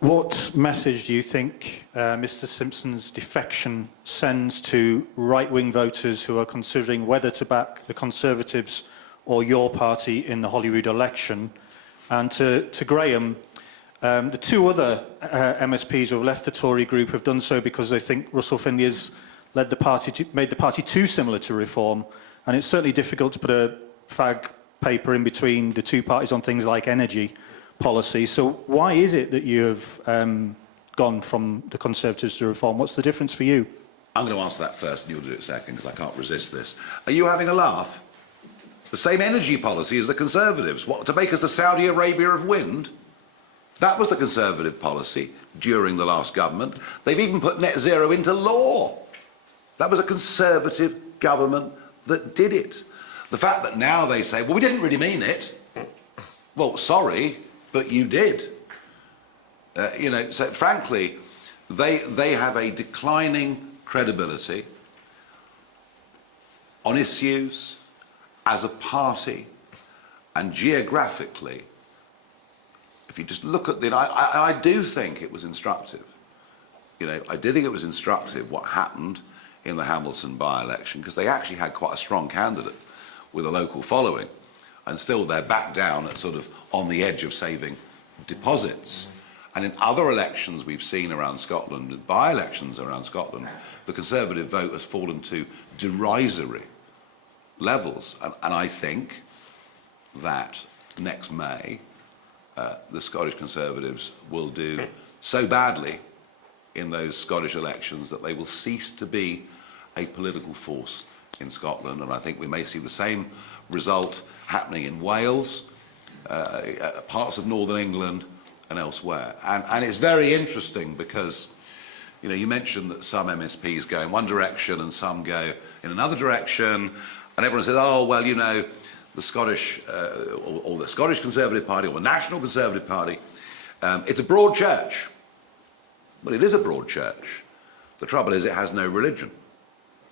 What message do you think Mr Simpson's defection sends to right-wing voters who are considering whether to back the Conservatives or your party in the Holyrood election? And to Graeme, The two other MSPs who have left the Tory group have done so because they think Russell Finley has made the party too similar to Reform, and it's certainly difficult to put a fag paper in between the two parties on things like energy policy. So why is it that you have gone from the Conservatives to Reform? What's the difference for you? I'm going to answer that first, and you'll do it second, because I can't resist this. Are you having a laugh? It's the same energy policy as the Conservatives. What, to make us the Saudi Arabia of wind? That was the Conservative policy during the last government. They've even put net zero into law. That was a Conservative government that did it. The fact that now they say, well, we didn't really mean it. Well, sorry, but you did. You know, so frankly, they have a declining credibility on issues, as a party, and geographically. If you just look at it, I do think it was instructive. You know, I did think it was instructive what happened in the Hamilton by-election, because they actually had quite a strong candidate with a local following, and still they're back down at sort of on the edge of saving deposits. And in other elections we've seen around Scotland, by-elections around Scotland, the Conservative vote has fallen to derisory levels. And I think that next May, the Scottish Conservatives will do so badly in those Scottish elections that they will cease to be a political force in Scotland. And I think we may see the same result happening in Wales, parts of Northern England, and elsewhere. And it's very interesting because, you know, you mentioned that some MSPs go in one direction and some go in another direction, and everyone says, oh, well, you know, the Scottish, or the Scottish Conservative Party, or the National Conservative Party, it's a broad church. Well, it is a broad church. The trouble is it has no religion.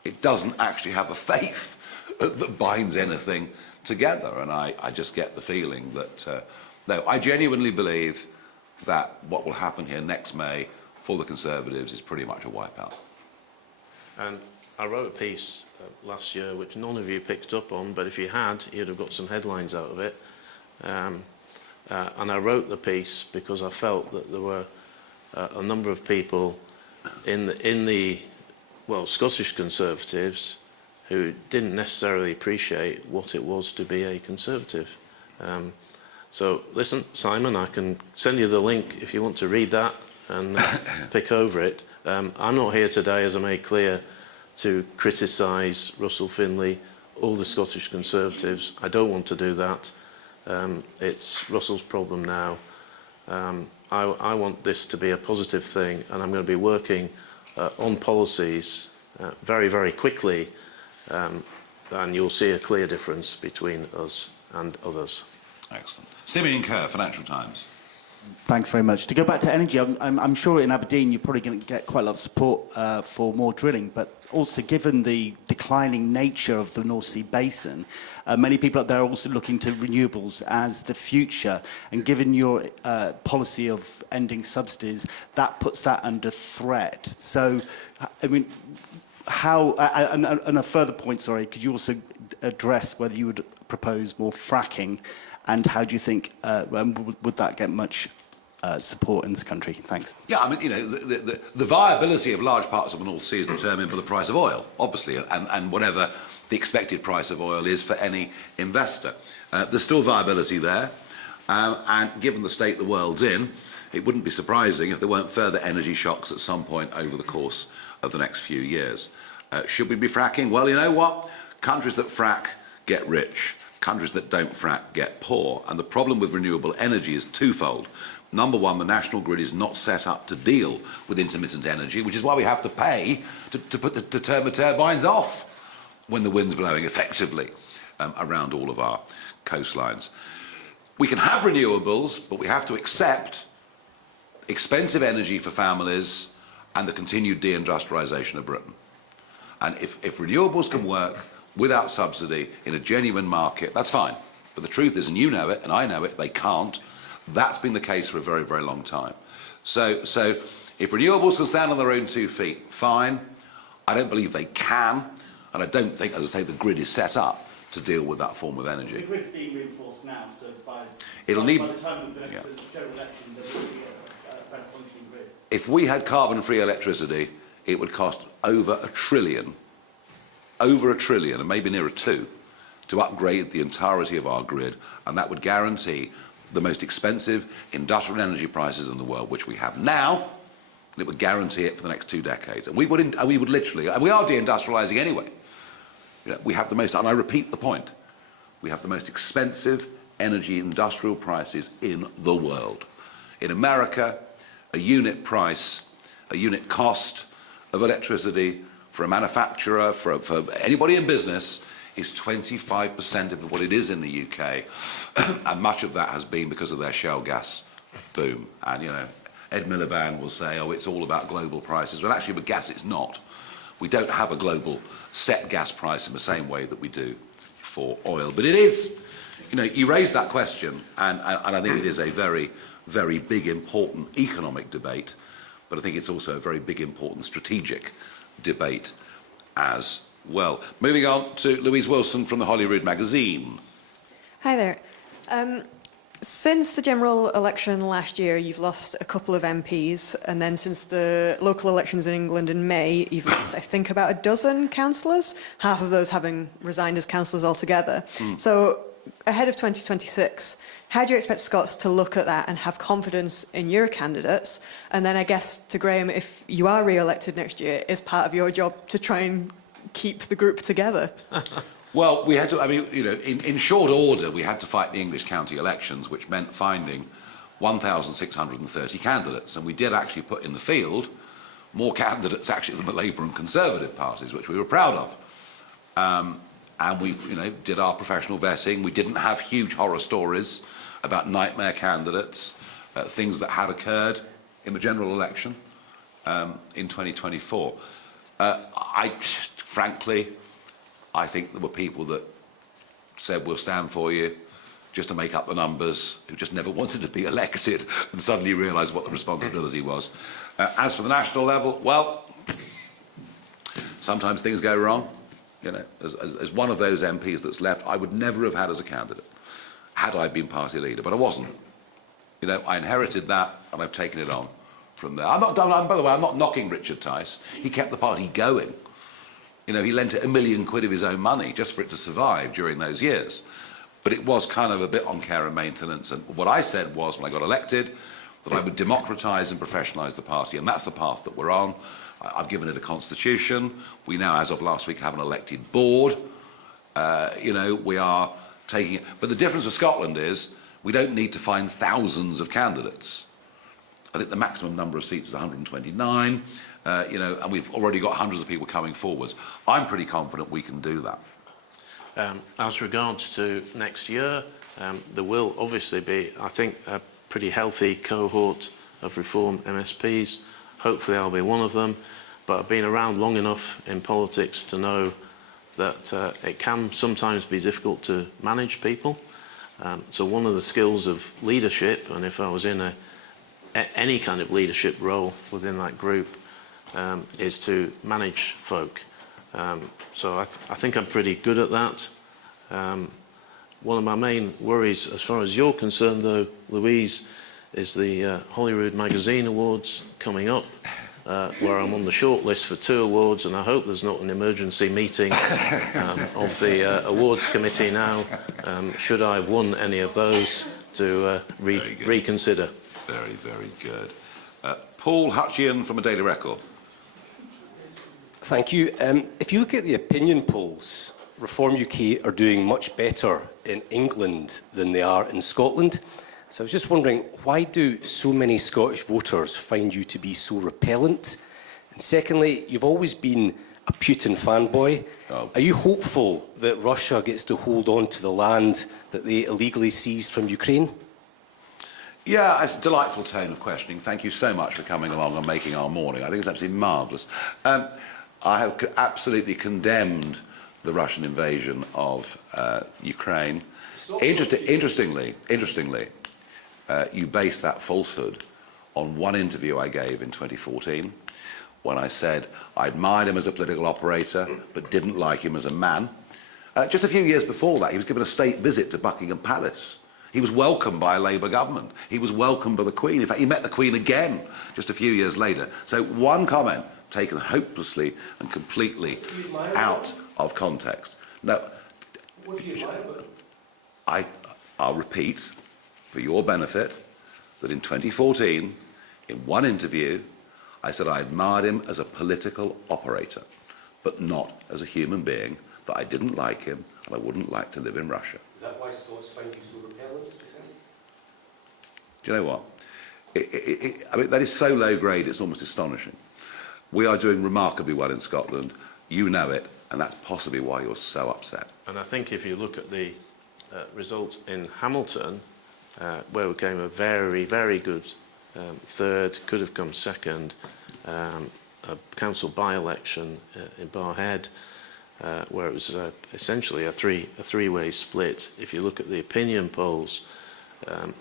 It doesn't actually have a faith that binds anything together. And I just get the feeling that, no, I genuinely believe that what will happen here next May for the Conservatives is pretty much a wipeout. And I wrote a piece last year which none of you picked up on, but if you had, you'd have got some headlines out of it. And I wrote the piece because I felt that there were a number of people in the Scottish Conservatives who didn't necessarily appreciate what it was to be a Conservative. So listen, Simon, I can send you the link if you want to read that and pick over it. I'm not here today, as I made clear, to criticise Russell Finley or the Scottish Conservatives. I don't want to do that. It's Russell's problem now. I want this to be a positive thing, and I'm going to be working on policies very, very quickly, and you'll see a clear difference between us and others. Excellent. Simeon Kerr, Financial Times. Thanks very much. To go back to energy, I'm sure in Aberdeen you're probably going to get quite a lot of support for more drilling, but also given the declining nature of the North Sea basin, many people up there are also looking to renewables as the future, and given your policy of ending subsidies, that puts that under threat. So, I mean, how, and a further point, sorry, could you also address whether you would propose more fracking, and how do you think, would that get much support in this country? Thanks. Yeah, I mean, you know, the viability of large parts of the North Sea is determined by the price of oil, obviously, and whatever the expected price of oil is for any investor. There's still viability there, and given the state the world's in, it wouldn't be surprising if there weren't further energy shocks at some point over the course of the next few years. Should we be fracking? Well, you know what? Countries that frack get rich. Countries that don't frack get poor. And the problem with renewable energy is twofold. Number one, the national grid is not set up to deal with intermittent energy, which is why we have to pay to turn the turbines off when the wind's blowing effectively around all of our coastlines. We can have renewables, but we have to accept expensive energy for families and the continued deindustrialisation of Britain. And if renewables can work without subsidy in a genuine market, that's fine. But the truth is, and you know it, and I know it, they can't. That's been the case for a very, very long time. So if renewables can stand on their own 2 feet, fine. I don't believe they can, and I don't think, as I say, the grid is set up to deal with that form of energy. The grid's being reinforced now, so by the time of the next general election, there will be a better functioning grid. If we had carbon-free electricity, it would cost over a trillion, and maybe nearer 2, to upgrade the entirety of our grid, and that would guarantee the most expensive industrial energy prices in the world, which we have now, and it would guarantee it for the next 2 decades. And we would literally, and we are deindustrialising anyway. You know, we have the most, and I repeat the point, we have the most expensive energy industrial prices in the world. In America, a unit price, a unit cost of electricity for a manufacturer, for anybody in business, is 25% of what it is in the UK. And much of that has been because of their shale gas boom. And, you know, Ed Miliband will say, oh, it's all about global prices. Well, actually, with gas, it's not. We don't have a global set gas price in the same way that we do for oil. But it is, you know, you raise that question, and I think it is a very, very big, important economic debate, but I think it's also a very big, important strategic debate as well. Moving on to Louise Wilson from the Holyrood magazine. Hi there. Since the general election last year, you've lost a couple of MPs, and then since the local elections in England in May, you've lost, I think, about a dozen councillors, half of those having resigned as councillors altogether. So, ahead of 2026, how do you expect Scots to look at that and have confidence in your candidates? And then I guess to Graeme, if you are re-elected next year, is part of your job to try and keep the group together? Well, we had to, I mean, you know, in short order, we had to fight the English county elections, which meant finding 1,630 candidates. And we did actually put in the field more candidates actually than the Labour and Conservative parties, which we were proud of. And we, you know, did our professional vetting. We didn't have huge horror stories about nightmare candidates, things that had occurred in the general election in 2024. Frankly, I think there were people that said, we'll stand for you, just to make up the numbers, who just never wanted to be elected and suddenly realised what the responsibility was. As for the national level, well, sometimes things go wrong. You know, as one of those MPs that's left, I would never have had as a candidate, had I been party leader, but I wasn't. You know, I inherited that and I've taken it on from there. By the way, I'm not knocking Richard Tice. He kept the party going. You know, he lent it £1 million of his own money just for it to survive during those years. But it was kind of a bit on care and maintenance. And what I said was, when I got elected, that I would democratise and professionalise the party. And that's the path that we're on. I've given it a constitution. We now, as of last week, have an elected board. You know, we are taking it. But the difference with Scotland is we don't need to find thousands of candidates. I think the maximum number of seats is 129. You know, and we've already got hundreds of people coming forwards. I'm pretty confident we can do that. As regards to next year, there will obviously be, I think, a pretty healthy cohort of Reform MSPs. Hopefully I'll be one of them, but I've been around long enough in politics to know that it can sometimes be difficult to manage people. So one of the skills of leadership, and if I was in any kind of leadership role within that group, is to manage folk. So I think I'm pretty good at that. One of my main worries, as far as you're concerned, though, Louise, is the Holyrood Magazine Awards coming up, where I'm on the shortlist for 2 awards, and I hope there's not an emergency meeting of the awards committee now, should I have won any of those, to reconsider. Very, very good. Paul Hutchian from a Daily Record. Thank you. If you look at the opinion polls, Reform UK are doing much better in England than they are in Scotland. So I was just wondering, why do so many Scottish voters find you to be so repellent? And secondly, you've always been a Putin fanboy. Are you hopeful that Russia gets to hold on to the land that they illegally seized from Ukraine? Yeah, it's a delightful tone of questioning. Thank you so much for coming along and making our morning. I think it's absolutely marvellous. I have absolutely condemned the Russian invasion of Ukraine. Interestingly, you base that falsehood on one interview I gave in 2014 when I said I admired him as a political operator but didn't like him as a man. Just a few years before that, he was given a state visit to Buckingham Palace. He was welcomed by a Labour government. He was welcomed by the Queen. In fact, he met the Queen again just a few years later. So one comment taken hopelessly and completely out of context. Now, I'll repeat, for your benefit, that in 2014, in one interview, I said I admired him as a political operator, but not as a human being, that I didn't like him and I wouldn't like to live in Russia. Is that why Scots find you so repellent? Do you know what? I mean, that is so low grade, it's almost astonishing. We are doing remarkably well in Scotland. You know it, and that's possibly why you're so upset. And I think if you look at the result in Hamilton, where we came a very, very good third, could have come second, a council by-election in Barhead, where it was essentially a three-way split. If you look at the opinion polls,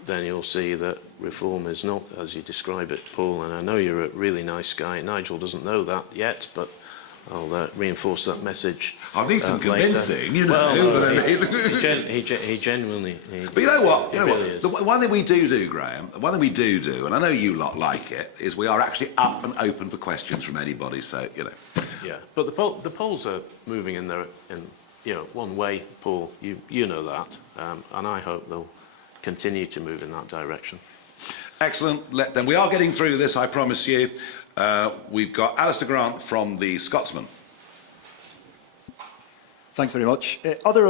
then you'll see that reform is not as you describe it, Paul, and I know you're a really nice guy. Nigel doesn't know that yet, but I'll reinforce that message. I need some convincing, you know. Well, he genuinely. But you know what? Really The one thing we do, Graeme, the one thing we do, and I know you lot like it, is we are actually up and open for questions from anybody. So you know. Yeah, but the polls are moving in one way, Paul. You know that, and I hope they'll continue to move in that direction. Excellent. Then we are getting through this, I promise you. We've got Alistair Grant from the Scotsman. Thanks very much. Other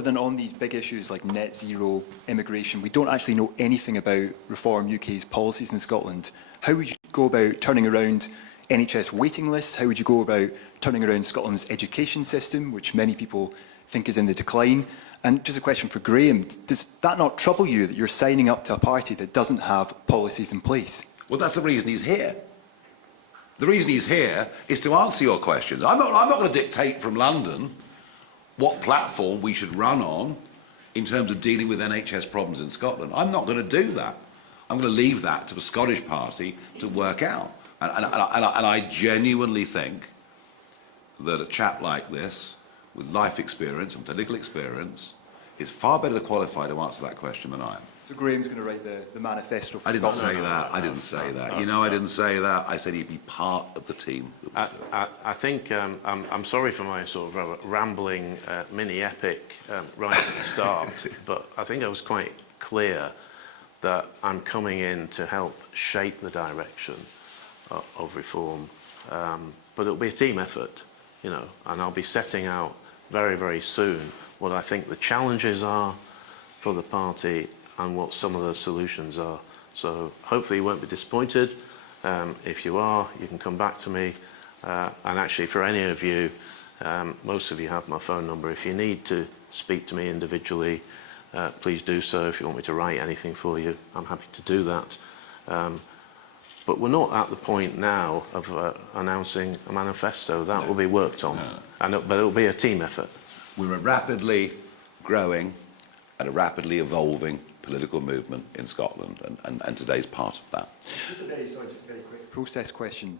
than on these big issues like net zero, immigration, we don't actually know anything about Reform UK's policies in Scotland. How would you go about turning around NHS waiting lists? How would you go about turning around Scotland's education system, which many people think is in the decline? And just a question for Graeme, does that not trouble you that you're signing up to a party that doesn't have policies in place? Well, that's the reason he's here. The reason he's here is to answer your questions. I'm not going to dictate from London what platform we should run on in terms of dealing with NHS problems in Scotland. I'm not going to do that. I'm going to leave that to the Scottish party to work out. And I genuinely think that a chap like this, with life experience and political experience, is far better qualified to answer that question than I am. So Graeme's going to write the manifesto for I didn't Scotland. say that. I didn't say that. You know, I didn't say that. I said he'd be part of the team. I think I'm sorry for my sort of rambling mini epic right at the start, but I think I was quite clear that I'm coming in to help shape the direction of reform. But it'll be a team effort, you know, and I'll be setting out very, very soon what I think the challenges are for the party and what some of the solutions are. So hopefully you won't be disappointed. If you are, you can come back to me. And actually, for any of you, most of you have my phone number. If you need to speak to me individually, please do so. If you want me to write anything for you, I'm happy to do that. But we're not at the point now of announcing a manifesto. That will be worked on, but it'll be a team effort. We're a rapidly growing and a rapidly evolving political movement in Scotland, and today's part of that. Just a very quick process question.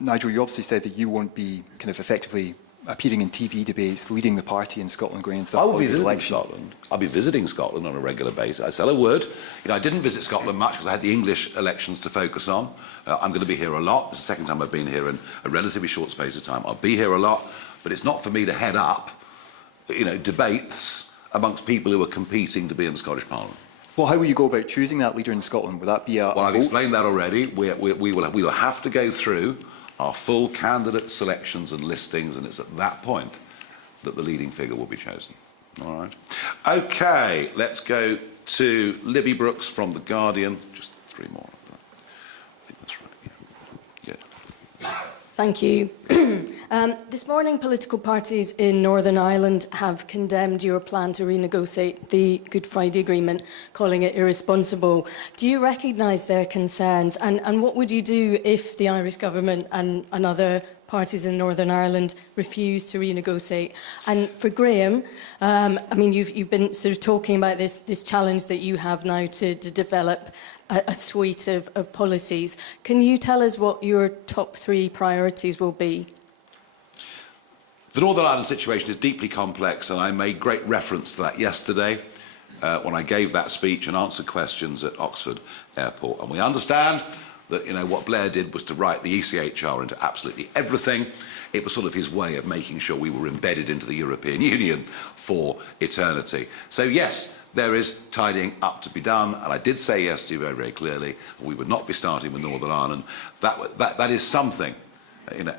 Nigel, you obviously said that you won't be kind of effectively appearing in TV debates, leading the party in Scotland going into that I will be visiting election. Scotland. I'll be visiting Scotland on a regular basis. I said I would. You know, I didn't visit Scotland much because I had the English elections to focus on. I'm going to be here a lot. It's the second time I've been here in a relatively short space of time. I'll be here a lot, but it's not for me to head up, you know, debates amongst people who are competing to be in the Scottish Parliament. Well, how will you go about choosing that leader in Scotland? Would that be a Well, I've explained that already. We will have to go through our full candidate selections and listings, and it's at that point that the leading figure will be chosen. All right. Okay, let's go to Libby Brooks from The Guardian. Just three more. I think that's right. Yeah. Thank you. This morning, political parties in Northern Ireland have condemned your plan to renegotiate the Good Friday Agreement, calling it irresponsible. Do you recognise their concerns? And what would you do if the Irish government and other parties in Northern Ireland refuse to renegotiate? And for Graeme, I mean, you've been sort of talking about this challenge that you have now to develop a suite of policies. Can you tell us what your top three priorities will be? The Northern Ireland situation is deeply complex, and I made great reference to that yesterday when I gave that speech and answered questions at Oxford Airport. And we understand that, what Blair did was to write the ECHR into absolutely everything. It was sort of his way of making sure we were embedded into the European Union for eternity. So yes, there is tidying up to be done, and I did say yesterday very, very clearly we would not be starting with Northern Ireland. That is something,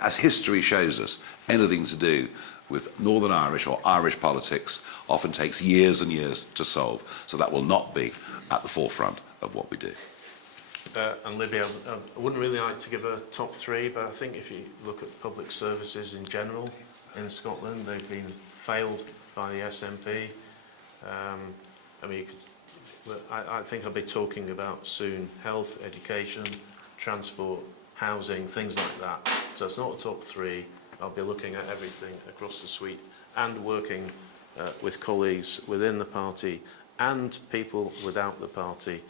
as history shows us, anything to do with Northern Irish or Irish politics often takes years and years to solve. So that will not be at the forefront of what we do. And Libby, I wouldn't really like to give a top three, but I think if you look at public services in general in Scotland, they've been failed by the SNP. I mean, I think I'll be talking about soon health, education, transport, housing, things like that. So it's not a top three. I'll be looking at everything across the suite and working with colleagues within the party and people without the party.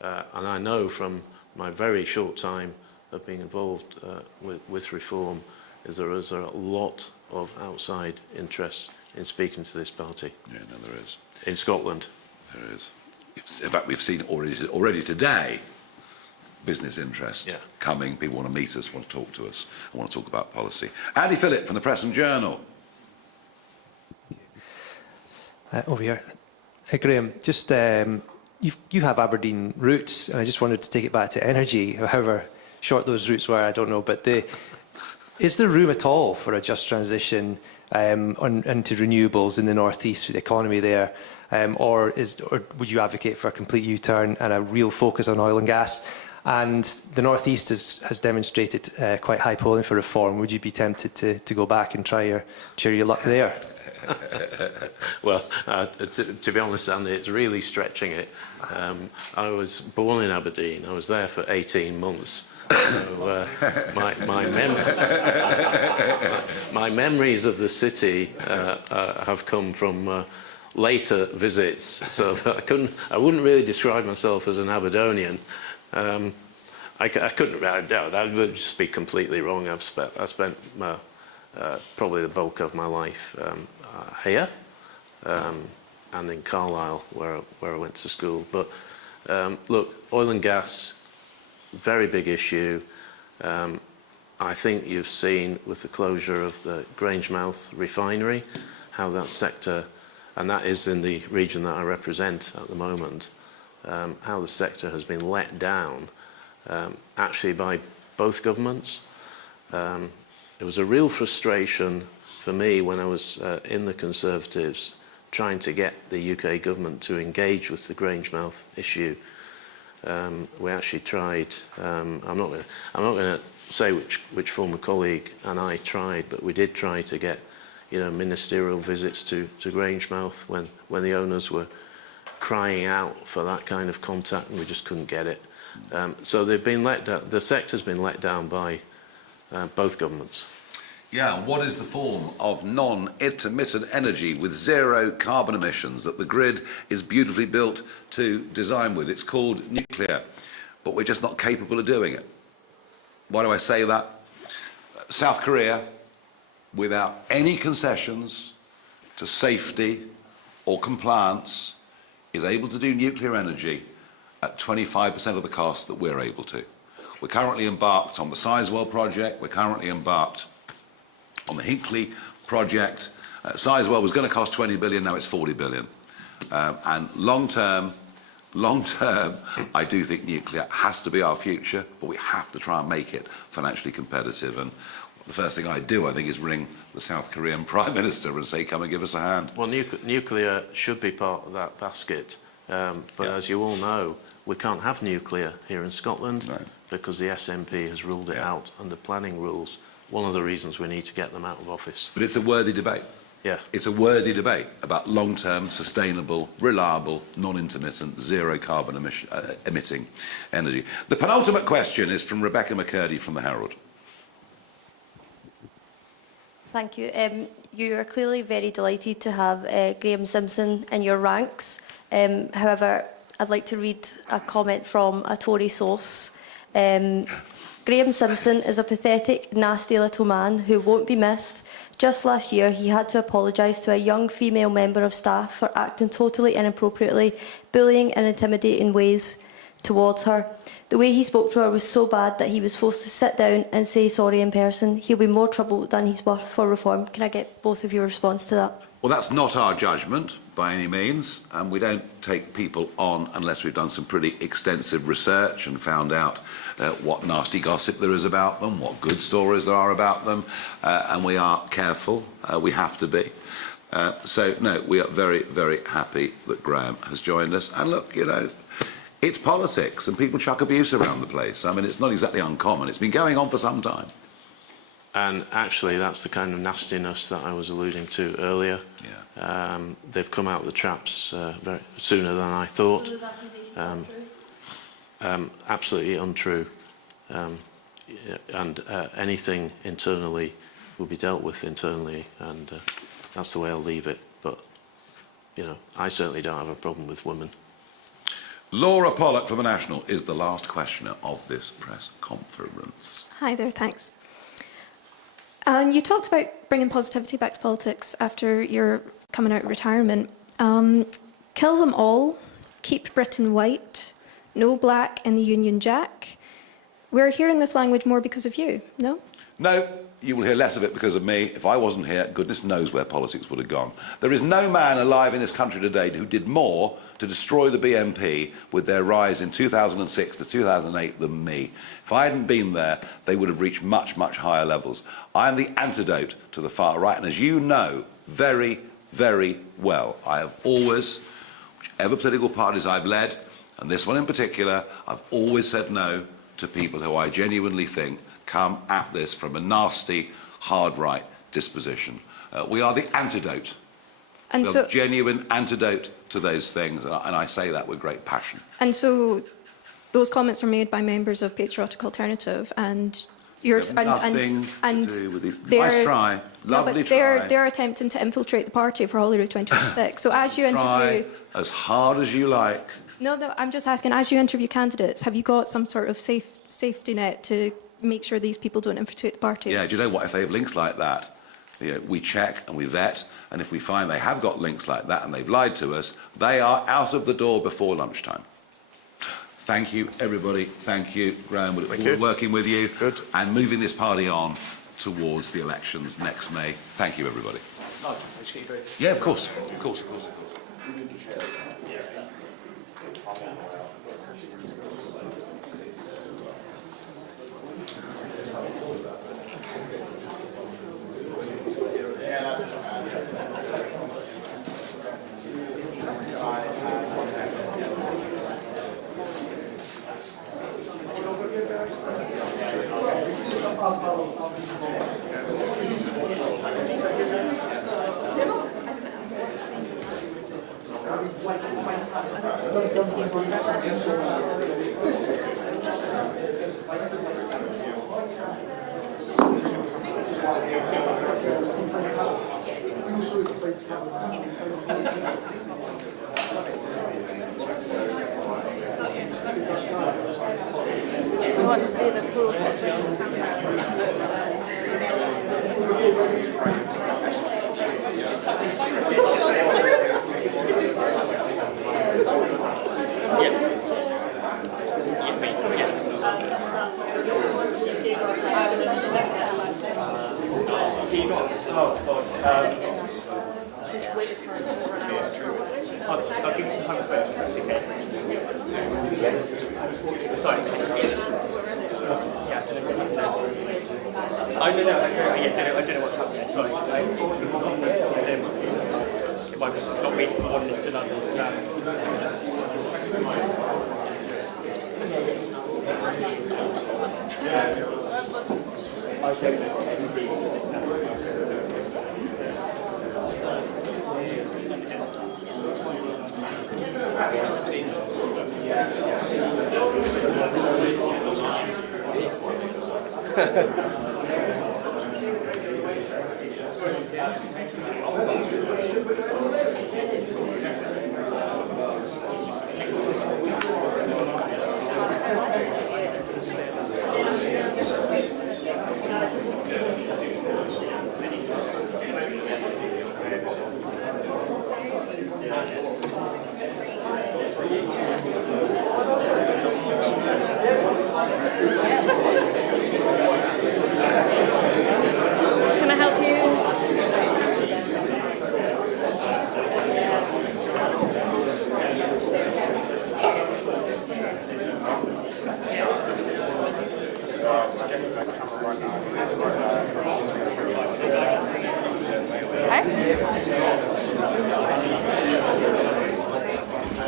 And I know from my very short time of being involved with reform is there is a lot of outside interest in speaking to this party. Yeah, no, there is. In Scotland. There is. In fact, we've seen already today business interest coming. People want to meet us, want to talk to us, and want to talk about policy. Andy Phillip from the Press and Journal. Over here. Graeme, just you have Aberdeen roots, and I just wanted to take it back to energy, however short those roots were, I don't know, but is there room at all for a just transition into renewables in the North East for the economy there, or would you advocate for a complete U-turn and a real focus on oil and gas? And the North East has demonstrated quite high polling for reform. Would you be tempted to go back and try your luck there? Well, to be honest, Andy, it's really stretching it. I was born in Aberdeen. I was there for 18 months. So, my memories of the city have come from later visits, so I wouldn't really describe myself as an Aberdonian. I couldn't. That would just be completely wrong. I spent probably the bulk of my life here and in Carlisle, where I went to school. But look, oil and gas, very big issue. I think you've seen with the closure of the Grangemouth refinery how that sector, and that is in the region that I represent at the moment, how the sector has been let down actually by both governments. It was a real frustration for me when I was in the Conservatives trying to get the UK government to engage with the Grangemouth issue. We actually tried, I'm not going to say which former colleague and I tried, but we did try to get ministerial visits to Grangemouth when the owners were crying out for that kind of contact, and we just couldn't get it. So they've been let down, the sector's been let down by both governments. Yeah, and what is the form of non-intermittent energy with zero carbon emissions that the grid is beautifully built to design with? It's called nuclear, but we're just not capable of doing it. Why do I say that? South Korea, without any concessions to safety or compliance, is able to do nuclear energy at 25% of the cost that we're able to. We're currently embarked on the Sizewell project. We're currently embarked on the Hinkley project. Sizewell was going to cost 20 billion, now it's 40 billion. And long term, I do think nuclear has to be our future, but we have to try and make it financially competitive. And the first thing I do, I think, is ring the South Korean Prime Minister and say, come and give us a hand. Well, nuclear should be part of that basket. But as you all know, we can't have nuclear here in Scotland because the SNP has ruled it out under planning rules. One of the reasons we need to get them out of office. But it's a worthy debate. Yeah. It's a worthy debate about long-term, sustainable, reliable, non-intermittent, zero carbon emitting energy. The penultimate question is from Rebecca McCurdy from the Herald. Thank you. You are clearly very delighted to have Graeme Simpson in your ranks. However, I'd like to read a comment from a Tory source. Graeme Simpson is a pathetic, nasty little man who won't be missed Just last year, he had to apologise to a young female member of staff for acting totally inappropriately, bullying and intimidating ways towards her. The way he spoke to her was so bad that he was forced to sit down and say sorry in person. He'll be more trouble than he's worth for reform. Can I get both of your response to that? Well, that's not our judgment by any means, and we don't take people on unless we've done some pretty extensive research and found out what nasty gossip there is about them, what good stories there are about them, and we are careful. We have to be. So, no, we are very, very happy that Graeme has joined us. And look, you know, it's politics, and people chuck abuse around the place. I mean, it's not exactly uncommon. It's been going on for some time. And actually, that's the kind of nastiness that I was alluding to earlier. Yeah. They've come out of the traps very sooner than I thought. So those accusations untrue? Absolutely untrue. And anything internally will be dealt with internally, and that's the way I'll leave it. But, you know, I certainly don't have a problem with women. Laura Pollock from The National is the last questioner of this press conference. Hi there, thanks. And you talked about bringing positivity back to politics after your coming out of retirement. Kill them all, keep Britain white, no black in the Union Jack. We're hearing this language more because of you, no? No, you will hear less of it because of me. If I wasn't here, goodness knows where politics would have gone. There is no man alive in this country today who did more to destroy the BNP with their rise in 2006 to 2008 than me. If I hadn't been there, they would have reached much, much higher levels. I am the antidote to the far right, and as you know very, very well, I have always, whichever political parties I've led, and this one in particular, I've always said no to people who I genuinely think come at this from a nasty, hard right disposition. We are the antidote, And the so, genuine antidote to those things, and I say that with great passion. and so those comments are made by members of Patriotic Alternative, and you're Nothing to do with it. they're- Nice try, lovely but they're, try. they're attempting to infiltrate the party for Holyrood 2026. So as you Try interview, as hard as you like. no, I'm just asking, as you interview candidates, have you got some sort of safety net to make sure these people don't infiltrate the party? Yeah, do you know what? If they have links like that, you know, we check and we vet, and if we find they have got links like that and they've lied to us, they are out of the door before lunchtime. Thank you, everybody. Thank you, Graeme. We look forward to working with you and moving this party on towards the elections next May. Thank you, everybody. Yeah, of course. Of course, of course, of course. You want to do the pool? I'll give you some time to vote, okay? Sorry. I don't know. I don't know what's happening. Sorry. If I was not waiting for one to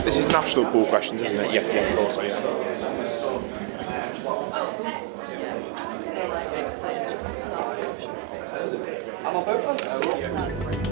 This is national pool questions, isn't it? Yeah, of course. Yeah. I'm